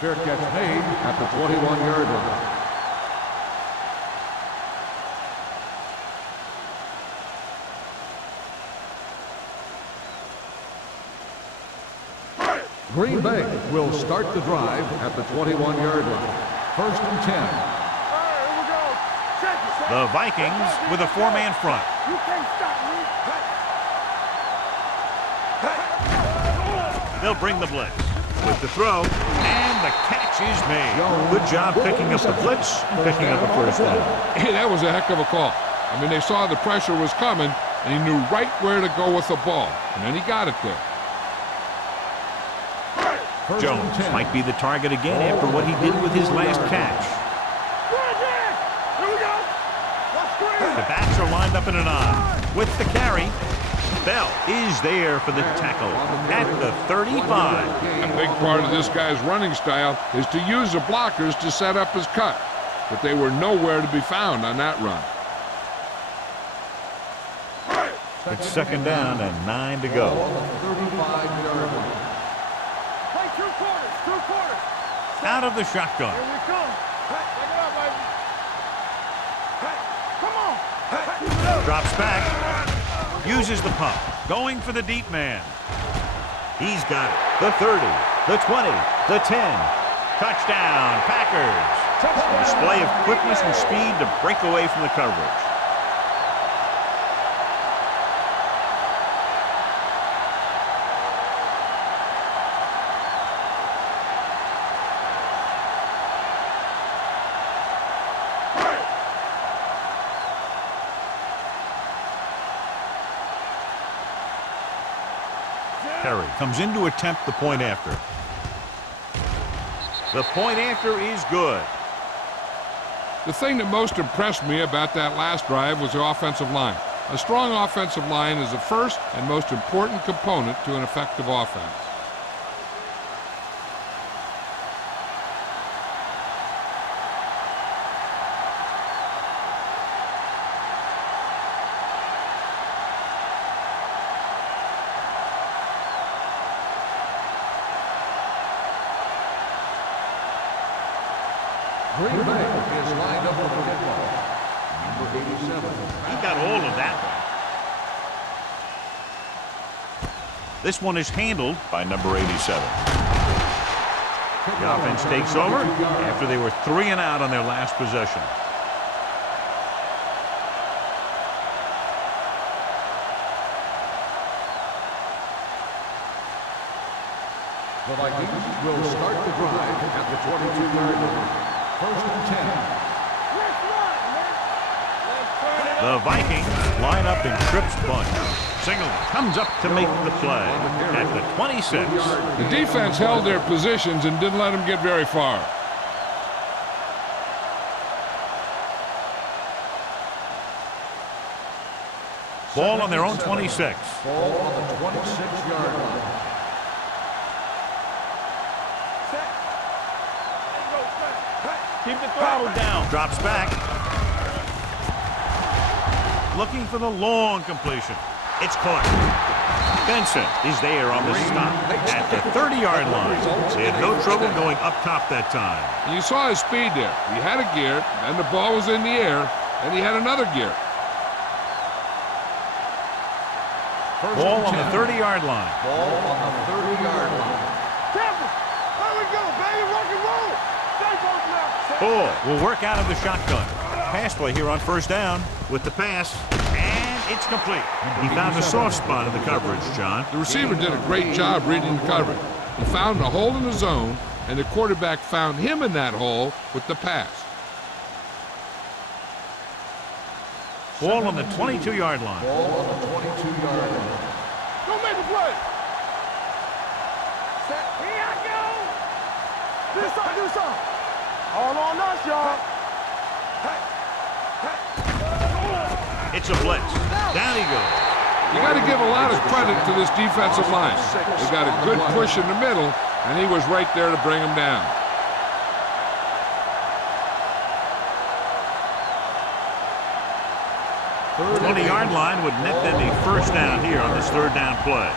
Fair catch made at the 21-yard line. Green Bay will start the drive at the 21-yard line. First and 10. All right, here we go. Check it. The Vikings with a 4-man front. You can't stop me. They'll bring the blitz. With the throw, and the catch is made. Good job picking up the blitz and picking up a first down. Hey, that was a heck of a call. I mean, they saw the pressure was coming, and he knew right where to go with the ball. And then he got it there. First Jones and 10. might be the target again after what he did with his last catch. Here we go. Watch screen. The backs are lined up in an I. With the carry, Bell is there for the tackle at the 35. A big part of this guy's running style is to use the blockers to set up his cut. But they were nowhere to be found on that run. It's second down and 9 to go. On the 35-yard line. Play two quarters. Out of the shotgun. Here we come. Take it up, baby. Drops back. Uses the pump. Going for the deep man. He's got it. The 30, the 20, the 10. Touchdown, Packers. A display of quickness and speed to break away from the coverage. Perry comes in to attempt the point after. The point after is good. The thing that most impressed me about that last drive was the offensive line. A strong offensive line is the first and most important component to an effective offense. Green Bay is lined up with the kickoff. Number 87. He got all of that one. This one is handled by number 87. The offense takes over after they were 3 and out on their last possession. The Vikings will start the drive at the 22-yard line. First and 10. The Vikings line up in trips bunch. Single comes up to make the play at the 26. The defense held their positions and didn't let them get very far. Ball on their own 26. Ball on the 26-yard line. Keep the throttle down. Drops back. Looking for the long completion. It's caught. Benson is there on the stop at the 30-yard line. They had no trouble going up top that time. And you saw his speed there. He had a gear, and the ball was in the air, and he had another gear. Ball on the 30-yard line. Ball on the 30-yard line. Campbell, there we go, baby, rock and roll. Stay both now. Ball will work out of the shotgun. Pass play here on first down with the pass, and it's complete. He found a soft spot in the coverage, John. The receiver did a great job reading the coverage. He found a hole in the zone, and the quarterback found him in that hole with the pass. Ball on the 22-yard line. Ball on the 22-yard line. Don't make the play. Set. Here I go. Do something. All on us, y'all. It's a blitz. Down he goes. You got to give a lot of credit to this defensive line. They got a good push in the middle, and he was right there to bring him down. The 20-yard line would net them a first down here on this third down play.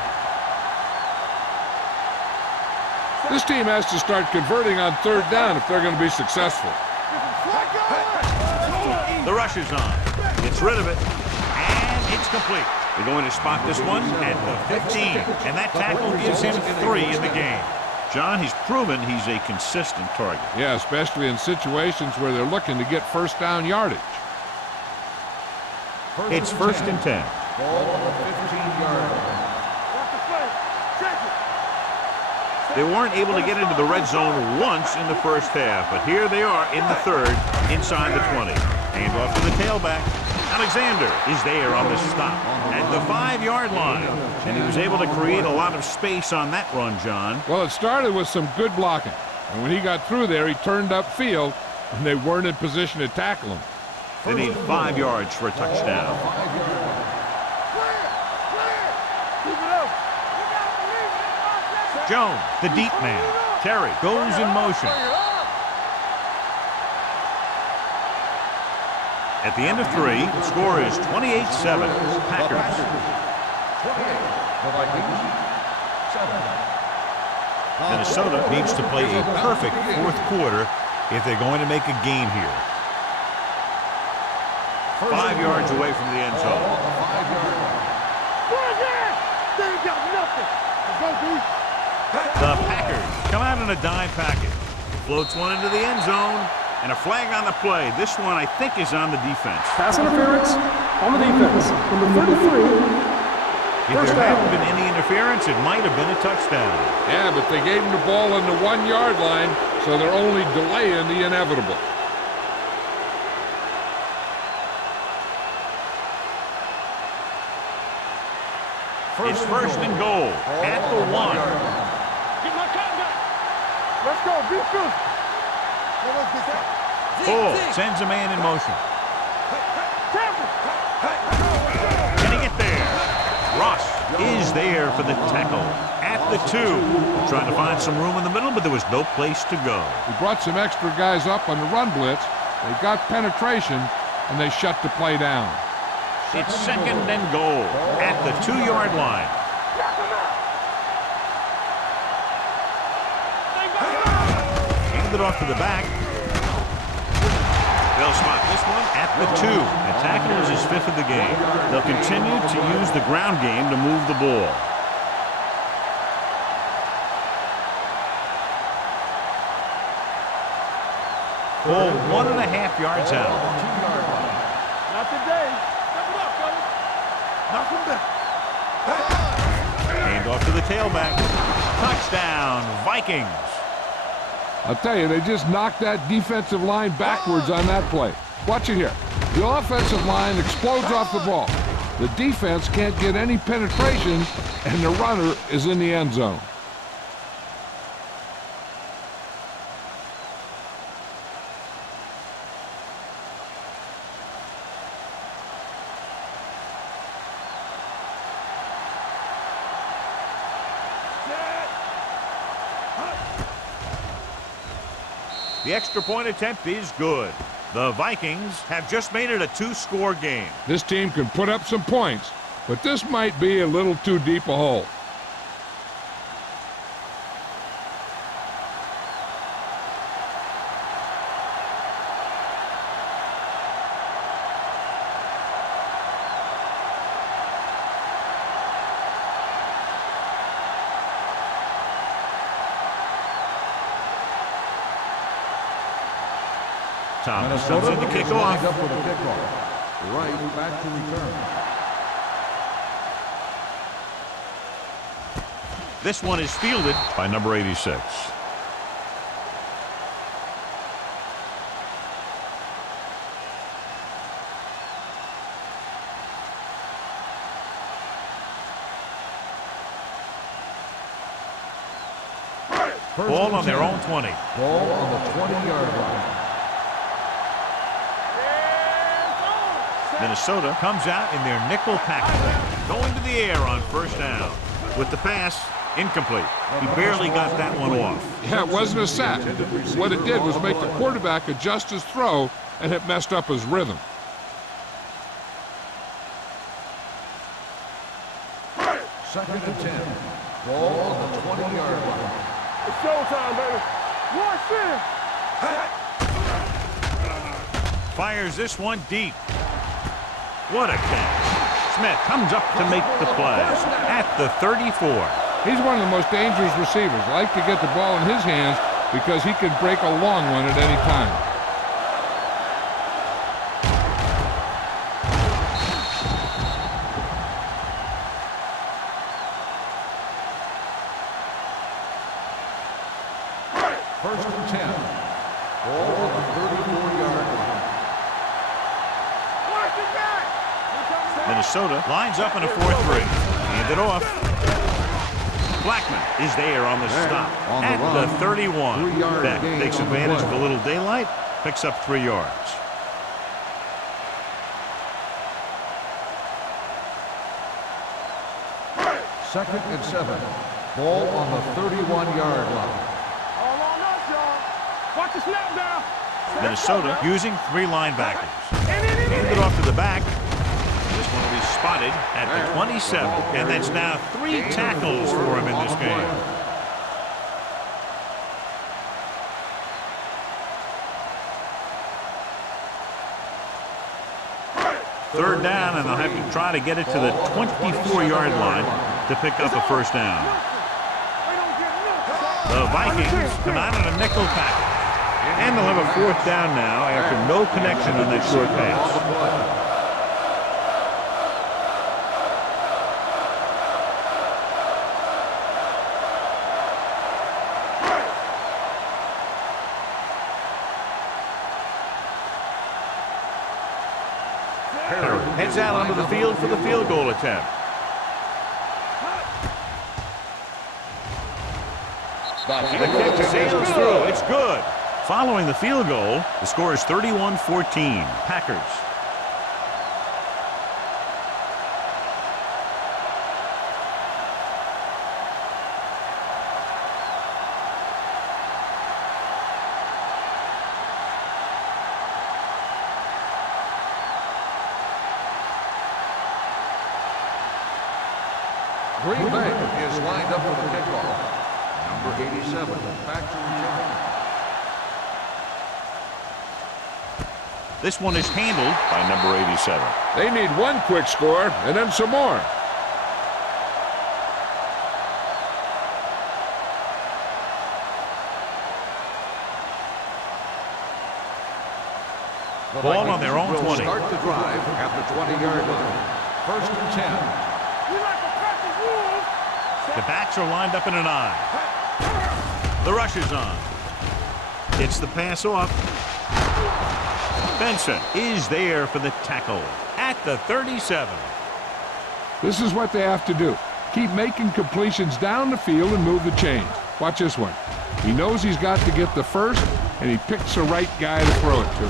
This team has to start converting on third down if they're going to be successful. The rush is on. Gets rid of it. And it's complete. They're going to spot this one at the 15. And that tackle gives him 3 in the game. John, he's proven he's a consistent target. Yeah, especially in situations where they're looking to get first down yardage. It's first and 10. Ball on the 15-yard line. They weren't able to get into the red zone once in the first half, but here they are in the third, inside the 20. Hand off to the tailback. Alexander is there on the stop at the 5-yard line, and he was able to create a lot of space on that run, John. Well, it started with some good blocking, and when he got through there, he turned upfield, and they weren't in position to tackle him. They need 5 yards for a touchdown. Jones, the deep man. Terry goes in motion. At the end of 3, the score is 28-7. Packers. 28. The Vikings. 7. Minnesota needs to play a perfect fourth quarter if they're going to make a game here. 5 yards away from the end zone. 5-yard line. Run again! They ain't got nothing. Go, B. The Packers come out in a dime package. Floats one into the end zone, and a flag on the play. This one, I think, is on the defense. Pass interference on the defense. Number 33. If First there down. hadn't been any interference, it might have been a touchdown. Yeah, but they gave him the ball on the 1-yard line, so they're only delaying the inevitable. It's first and goal at the 1. Get my cotton back. Let's go. Be good. Let's get that. Bull sends a man in motion. Tampa. Can he get there? Ross is there for the tackle at the 2. Trying to find some room in the middle, but there was no place to go. He brought some extra guys up on the run blitz. They got penetration, and they shut the play down. It's second and goal at the 2-yard line. Hand it off to the back. They'll spot this one at the 2. The tackle is his 5th of the game. They'll continue to use the ground game to move the ball. Ball 1.5 yards out. 2-yard line. Not today. Step it up, fellas. Knock him back. Hand off to the tailback. Touchdown, Vikings. I'll tell you, they just knocked that defensive line backwards on that play. Watch it here. The offensive line explodes off the ball. The defense can't get any penetration, and the runner is in the end zone. The extra point attempt is good. The Vikings have just made it a 2-score game. This team can put up some points, but this might be a little too deep a hole. Thomas comes in to kick off. Up with a kickoff. Right back to return. This one is fielded by number 86. Ball on their own 20. Ball on the 20-yard line. Minnesota comes out in their nickel package, going to the air on first down. With the pass, incomplete. He barely got that one off. Yeah, it wasn't a sack. What it did was make the quarterback adjust his throw, and it messed up his rhythm. Second and 10. Ball on the 20-yard line. It's showtime, baby. Watch in. Fires this one deep. What a catch. Smith comes up to make the play at the 34. He's one of the most dangerous receivers. I like to get the ball in his hands because he can break a long one at any time. First and 10. Ball on the 34-yard line. Watch it back. Minnesota lines up in a 4-3. Hand it off. Blackman is there on the stop on the at run. the 31. 3-yard Beck gain takes on the advantage of play. a little daylight, picks up 3 yards. Second and 7. Ball on the 31-yard line. All on us, y'all. Watch the snap down. Minnesota using 3 linebackers. Hand it off to the back. This one will be spotted at the 27. And that's now 3 tackles for him in this game. Third down, and they'll have to try to get it to the 24-yard line to pick up a first down. The Vikings come out in a nickel package. And they'll have a fourth down now after no connection on that short pass. Heads out onto the field for the field goal attempt. The kick sails through. It's good. Following the field goal, the score is 31-14. Packers. Green Bay is lined up for the kickoff. Number 87, back to return. This one is handled by number 87. They need one quick score and then some more. Ball on their own 20. Start the drive at the 20-yard line. First and 10. The backs are lined up in an I. The rush is on. It's the pass off. Benson is there for the tackle at the 37. This is what they have to do. Keep making completions down the field and move the chains. Watch this one. He knows he's got to get the first, and he picks the right guy to throw it to.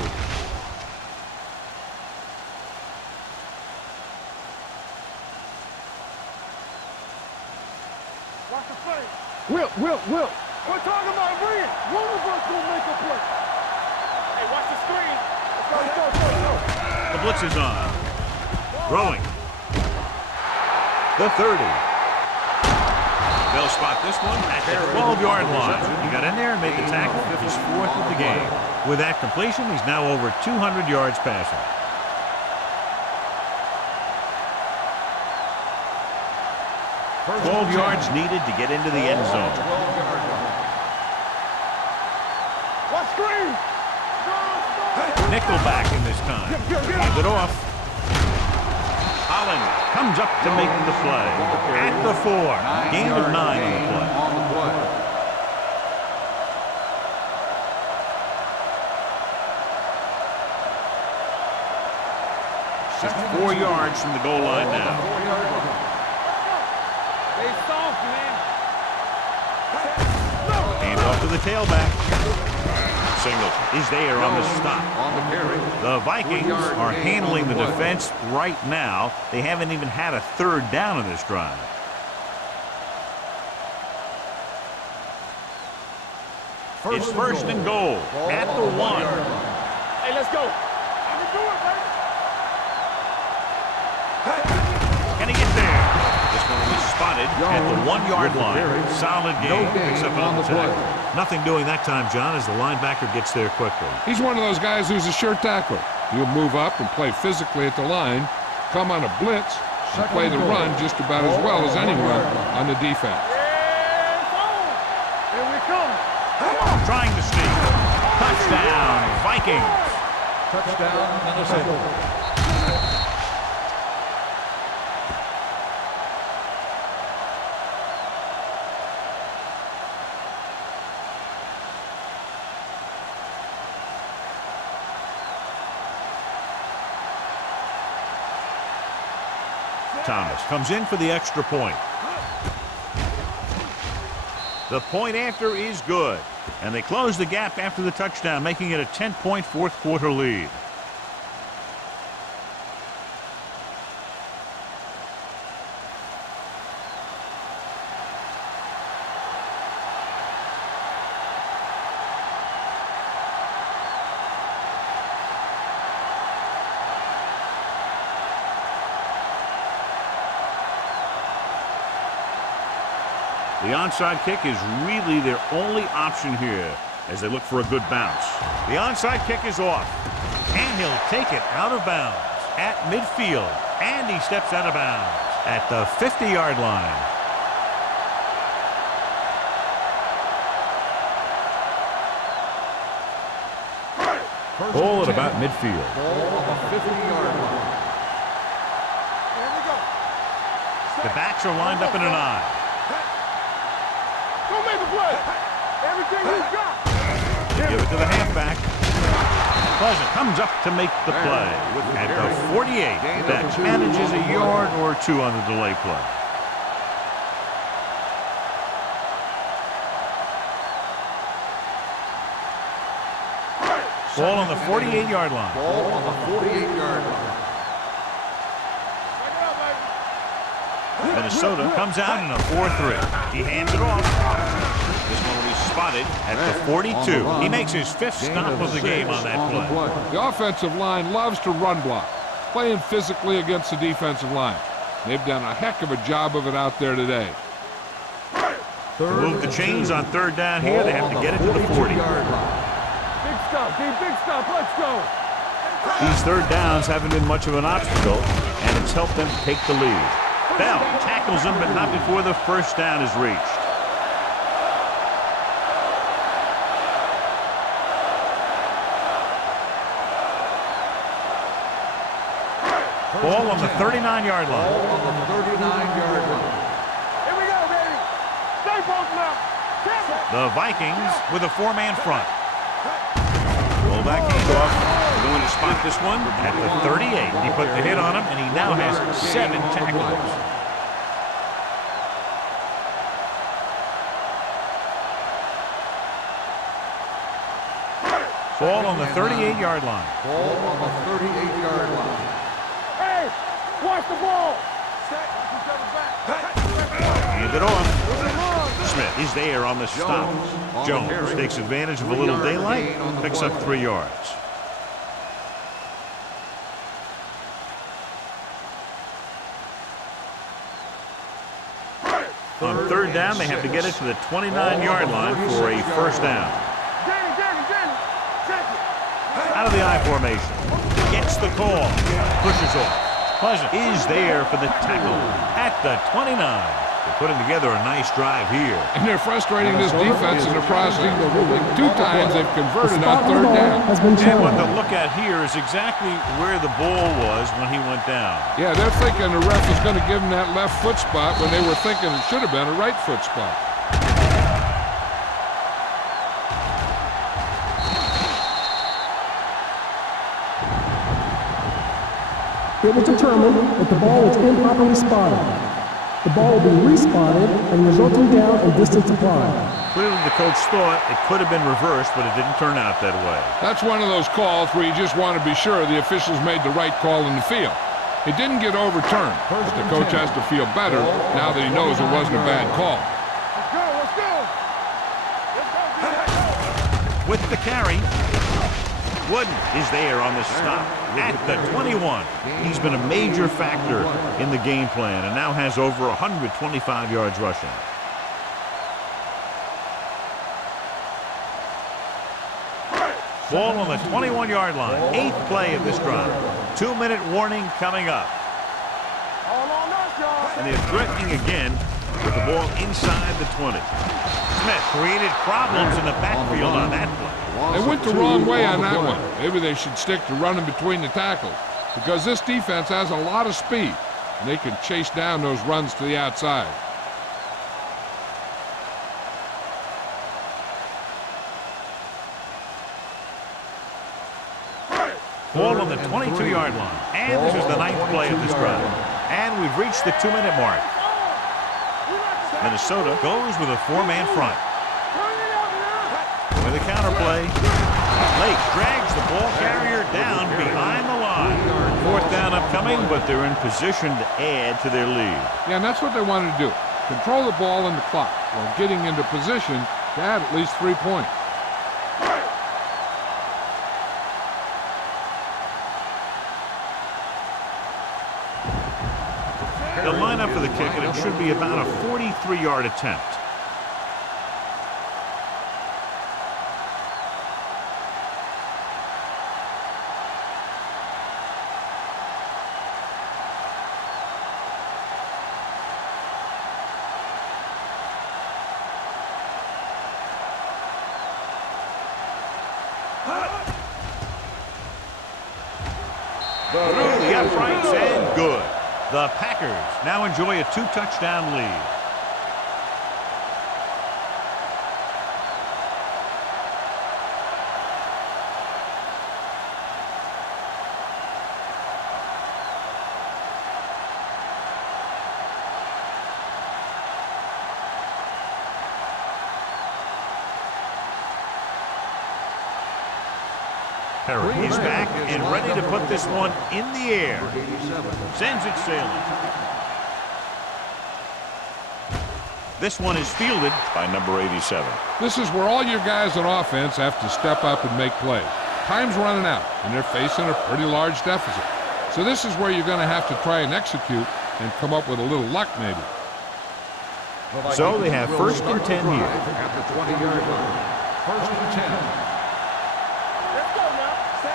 Watch the play. Will. We're talking about bringing. One of us gonna make a play. Hey, watch the screen. Go. The blitz is on. Throwing. The 30. They'll spot this one at the 12-yard line. He got in there and made the tackle. His fourth of the game. With that completion, he's now over 200 yards passing. First 12 yards needed to get into the end zone. 12-yard line. Watch screen. Nickelback in this time. Hands it off. Holland comes up to make the play. At the 4. Gain of 9 on the play. On the play. Just 4 yards from the goal line now. 4-yard line. They soft, man. Hand off to the tailback. Singleton is there on the stop. On the carry. The Vikings are handling the defense right now. They haven't even had a third down in this drive. It's first and goal at the 1. Hey, let's go. I can do it, baby. Can he get there? This one will be spotted at the 1-yard line. Solid game. Picks up on the tackle. Nothing doing that time, John, as the linebacker gets there quickly. He's one of those guys who's a sure tackler. He'll move up and play physically at the line, come on a blitz, and play the run just about as well as anyone on the defense. Yeah, it's on. Here we come. Come on. Trying to sneak. Touchdown, Vikings. Touchdown, Minnesota. Thomas comes in for the extra point. The point after is good. And they close the gap after the touchdown, making it a 10-point fourth quarter lead. The onside kick is really their only option here as they look for a good bounce. The onside kick is off, and he'll take it out of bounds. at midfield. And he steps out of bounds at the 50-yard line. Ball at about midfield. Ball on the 50-yard line. Here we go. The backs are lined up in an eye. Go make a play. Everything you got. They give it to the halfback. Pleasant comes up to make the play at the 48. That manages a yard or two on the delay play. Ball on the 48-yard line. Ball on the 48-yard line. Minnesota comes out in a 4-3. He hands it off. This one will be spotted at the 42. He makes his 5th stop of the game on that play. The offensive line loves to run block, playing physically against the defensive line. They've done a heck of a job of it out there today. To move the chains on 3rd down here, they have to get it to the 40. Big stop, D, big stop. Let's go. These 3rd downs haven't been much of an obstacle, and it's helped them take the lead. Bell tackles him, but not before the 1st down is reached. Ball on the 39-yard line. Ball on the 39-yard line. Here we go, baby. Stay focused now. The Vikings with a 4-man front. Fullback handoff. We're going to spot this one at the 38. He put the hit on him, and he now has 7 tackles. Ball on the 38-yard line. Ball on the 38-yard line. Hey, watch the ball. Hand it off. Smith is there on the stop. Jones takes advantage of a little daylight, picks up 3 yards. On 3rd down, they have to get it to the 29-yard line for a 1st down. Out of the I formation. Gets the call. Pushes off. Pleasant is there for the tackle at the 29. They're putting together a nice drive here. And they're frustrating this defense in the process. 2 times they've converted on 3rd down. And what they'll look at here is exactly where the ball was when he went down. Yeah, they're thinking the ref is going to give them that left foot spot when they were thinking it should have been a right foot spot. It was determined that the ball was improperly spotted. The ball will be respotted and resulting down and distance applied. Clearly the coach thought it could have been reversed, but it didn't turn out that way. That's one of those calls where you just want to be sure the officials made the right call in the field. It didn't get overturned, but the coach has to feel better now that he knows it wasn't a bad call. Let's go. With the carry, Wooden is there on the stop at the 21. He's been a major factor in the game plan and now has over 125 yards rushing. Ball on the 21-yard line. 8th play of this drive. 2-minute warning coming up. And they're threatening again with the ball inside the 20. Smith created problems in the backfield on that play. They went the wrong way on that one. Maybe they should stick to running between the tackles because this defense has a lot of speed and they can chase down those runs to the outside. Ball on the 22-yard line. And this is the 9th play of this drive. And we've reached the 2-minute mark. Minnesota goes with a 4-man front. With a counter play. Lake drags the ball carrier down behind the line. 4th down upcoming, but they're in position to add to their lead. Yeah, and that's what they wanted to do. Control the ball and the clock while getting into position to add at least 3 points. They'll line up for the kick, and it should be about a 43-yard attempt. Through the uprights and good. The Packers now enjoy a 2-touchdown lead. He's back and ready to put this one in the air. Sends it sailing. This one is fielded by number 87. This is where all your guys on offense have to step up and make plays. Time's running out, and they're facing a pretty large deficit. So this is where you're going to have to try and execute and come up with a little luck maybe. So they have 1st and 10 here. At the 20-yard line. 1st and 10.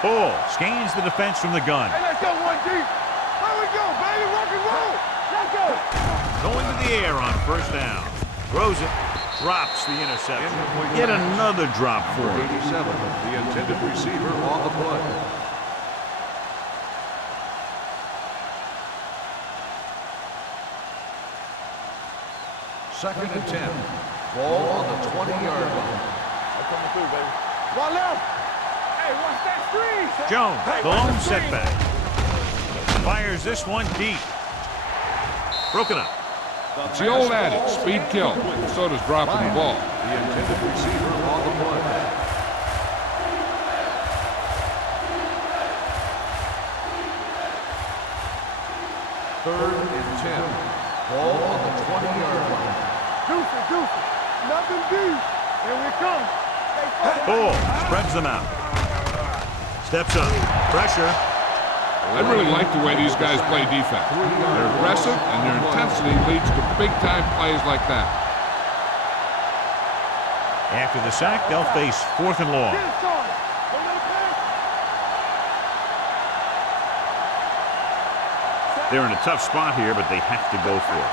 Ball scans the defense from the gun. Hey, let's go 1 deep. There we go, baby. Rock and roll. Let's go. Going to the air on 1st down. Throws it. Drops the interception. Yet another drop for him. 87, the intended receiver on the play. Second and 10. Ball on the 20-yard line. I'm coming through, baby. One left. Hey, watch that screen. Jones, the lone setback. Fires this one deep. Broken up. It's the old adage, speed kills. So does dropping the ball. The intended receiver on the play. Third and 10. Ball on the 20-yard line. Deuce. Nothing deep. Here we come. Ball spreads them out. Steps up. Pressure. I really like the way these guys play defense. They're aggressive, and their intensity leads to big-time plays like that. After the sack, they'll face 4th and long. They're in a tough spot here, but they have to go for it.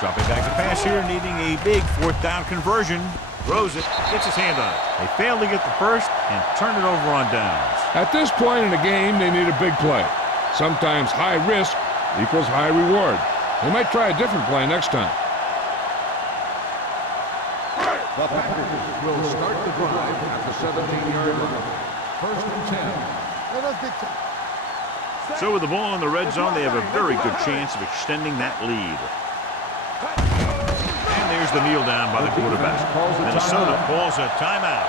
Dropping back to pass here, needing a big 4th down conversion. Throws it, gets his hand on it. They fail to get the first and turn it over on downs. At this point in the game, they need a big play. Sometimes high risk equals high reward. They might try a different play next time. The Packers will start the drive at the 17-yard line. 1st and 10. So with the ball in the red zone, they have a very good chance of extending that lead. There's the kneel down by the quarterback. Minnesota calls a timeout.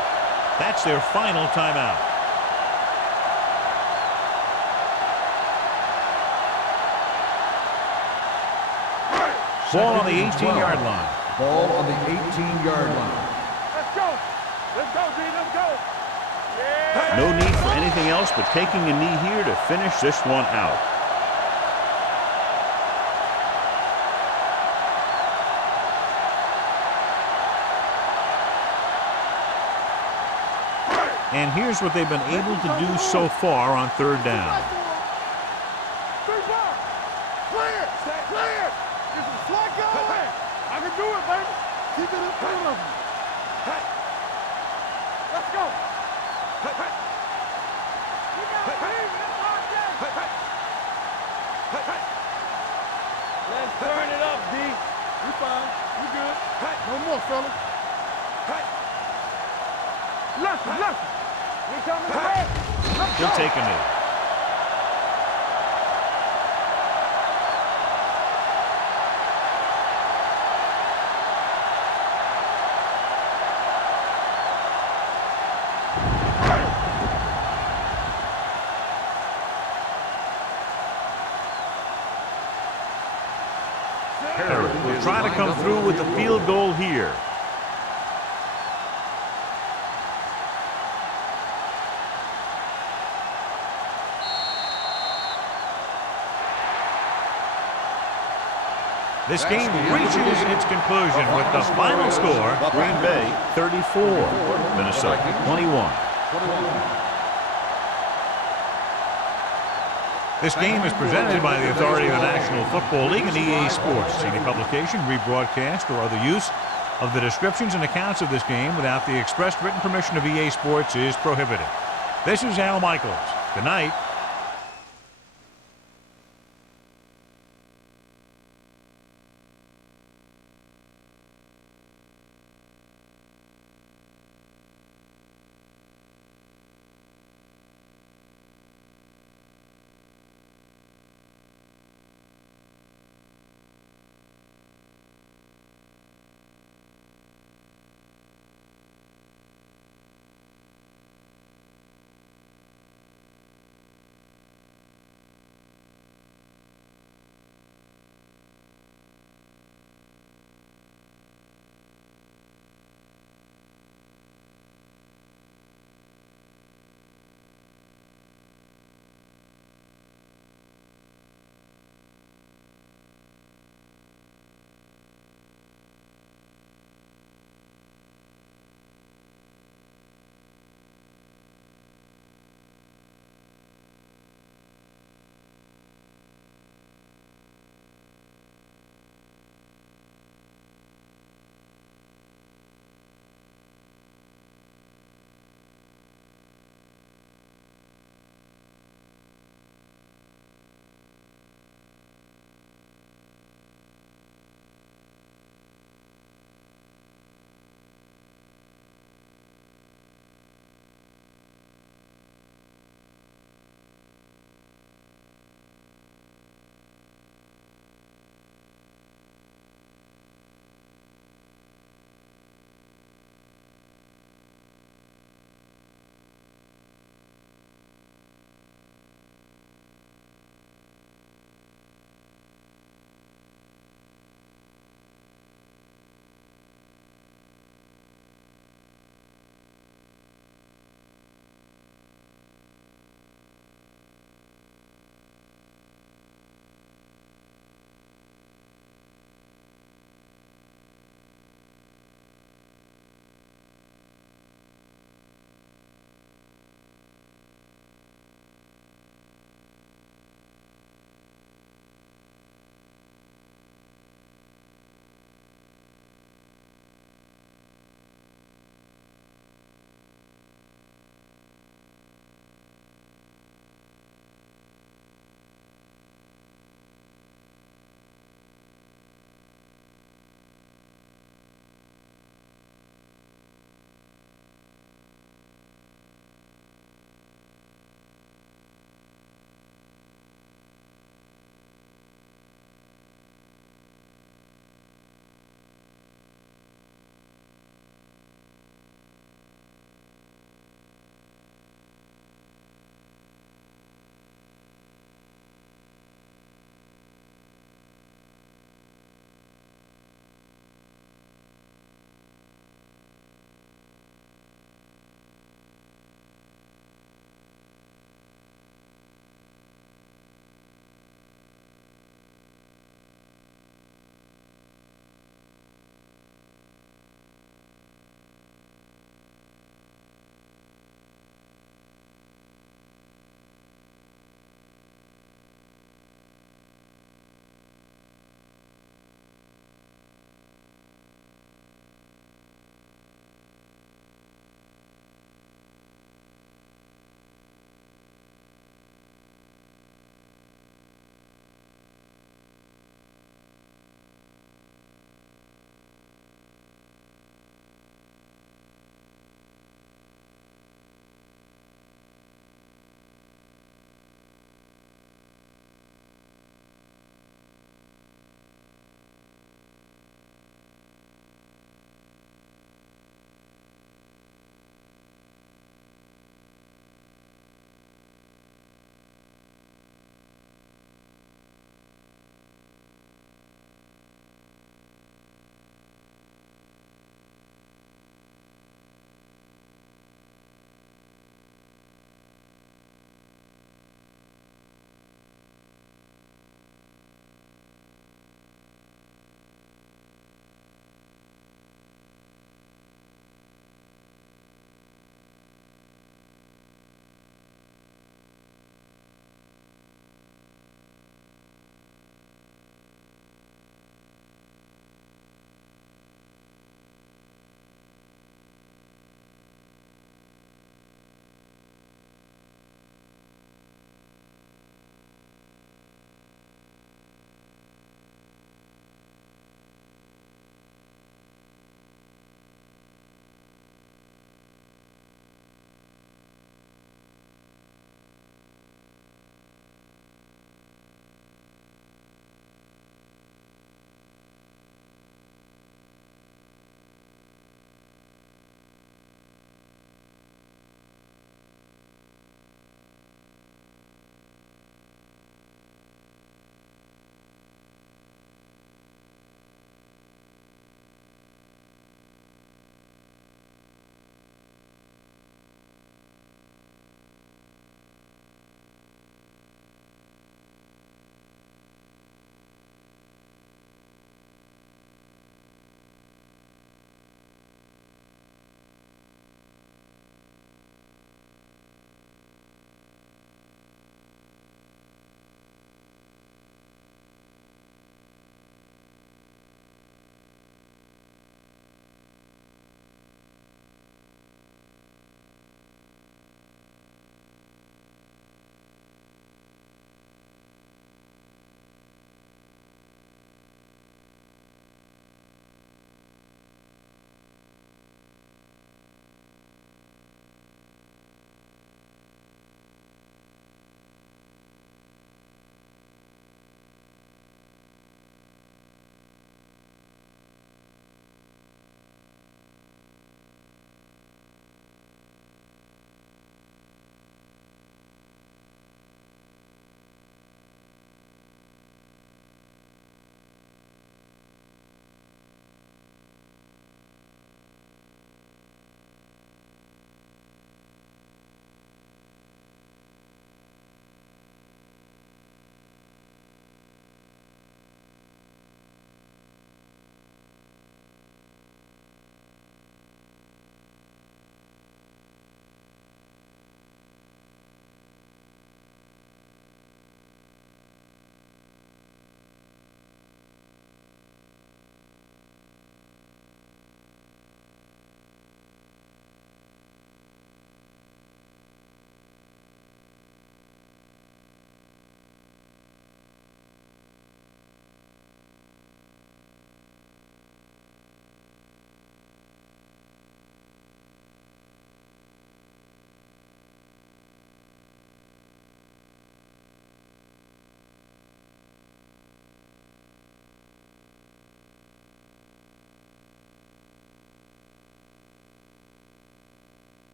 That's their final timeout. Ball on the 18-yard line. Ball on the 18-yard line. Let's go. Let's go, D. Let's go. Yeah. No need for anything else but taking a knee here to finish this one out. And here's what they've been able to do so far on 3rd down. Clear. There's some slack going. I can do it, baby. Keep it in front of me. Let's go. Let's turn it up, D. We fine. We good. No more, fella. Left. We coming back. He'll take a knee. Will try to come through with the field goal here. This game reaches its conclusion with the final score, Green Bay 34, Minnesota 21. This game is presented by the authority of the National Football League and EA Sports. Any publication, rebroadcast, or other use of the descriptions and accounts of this game without the express written permission of EA Sports is prohibited. This is Al Michaels. Good night.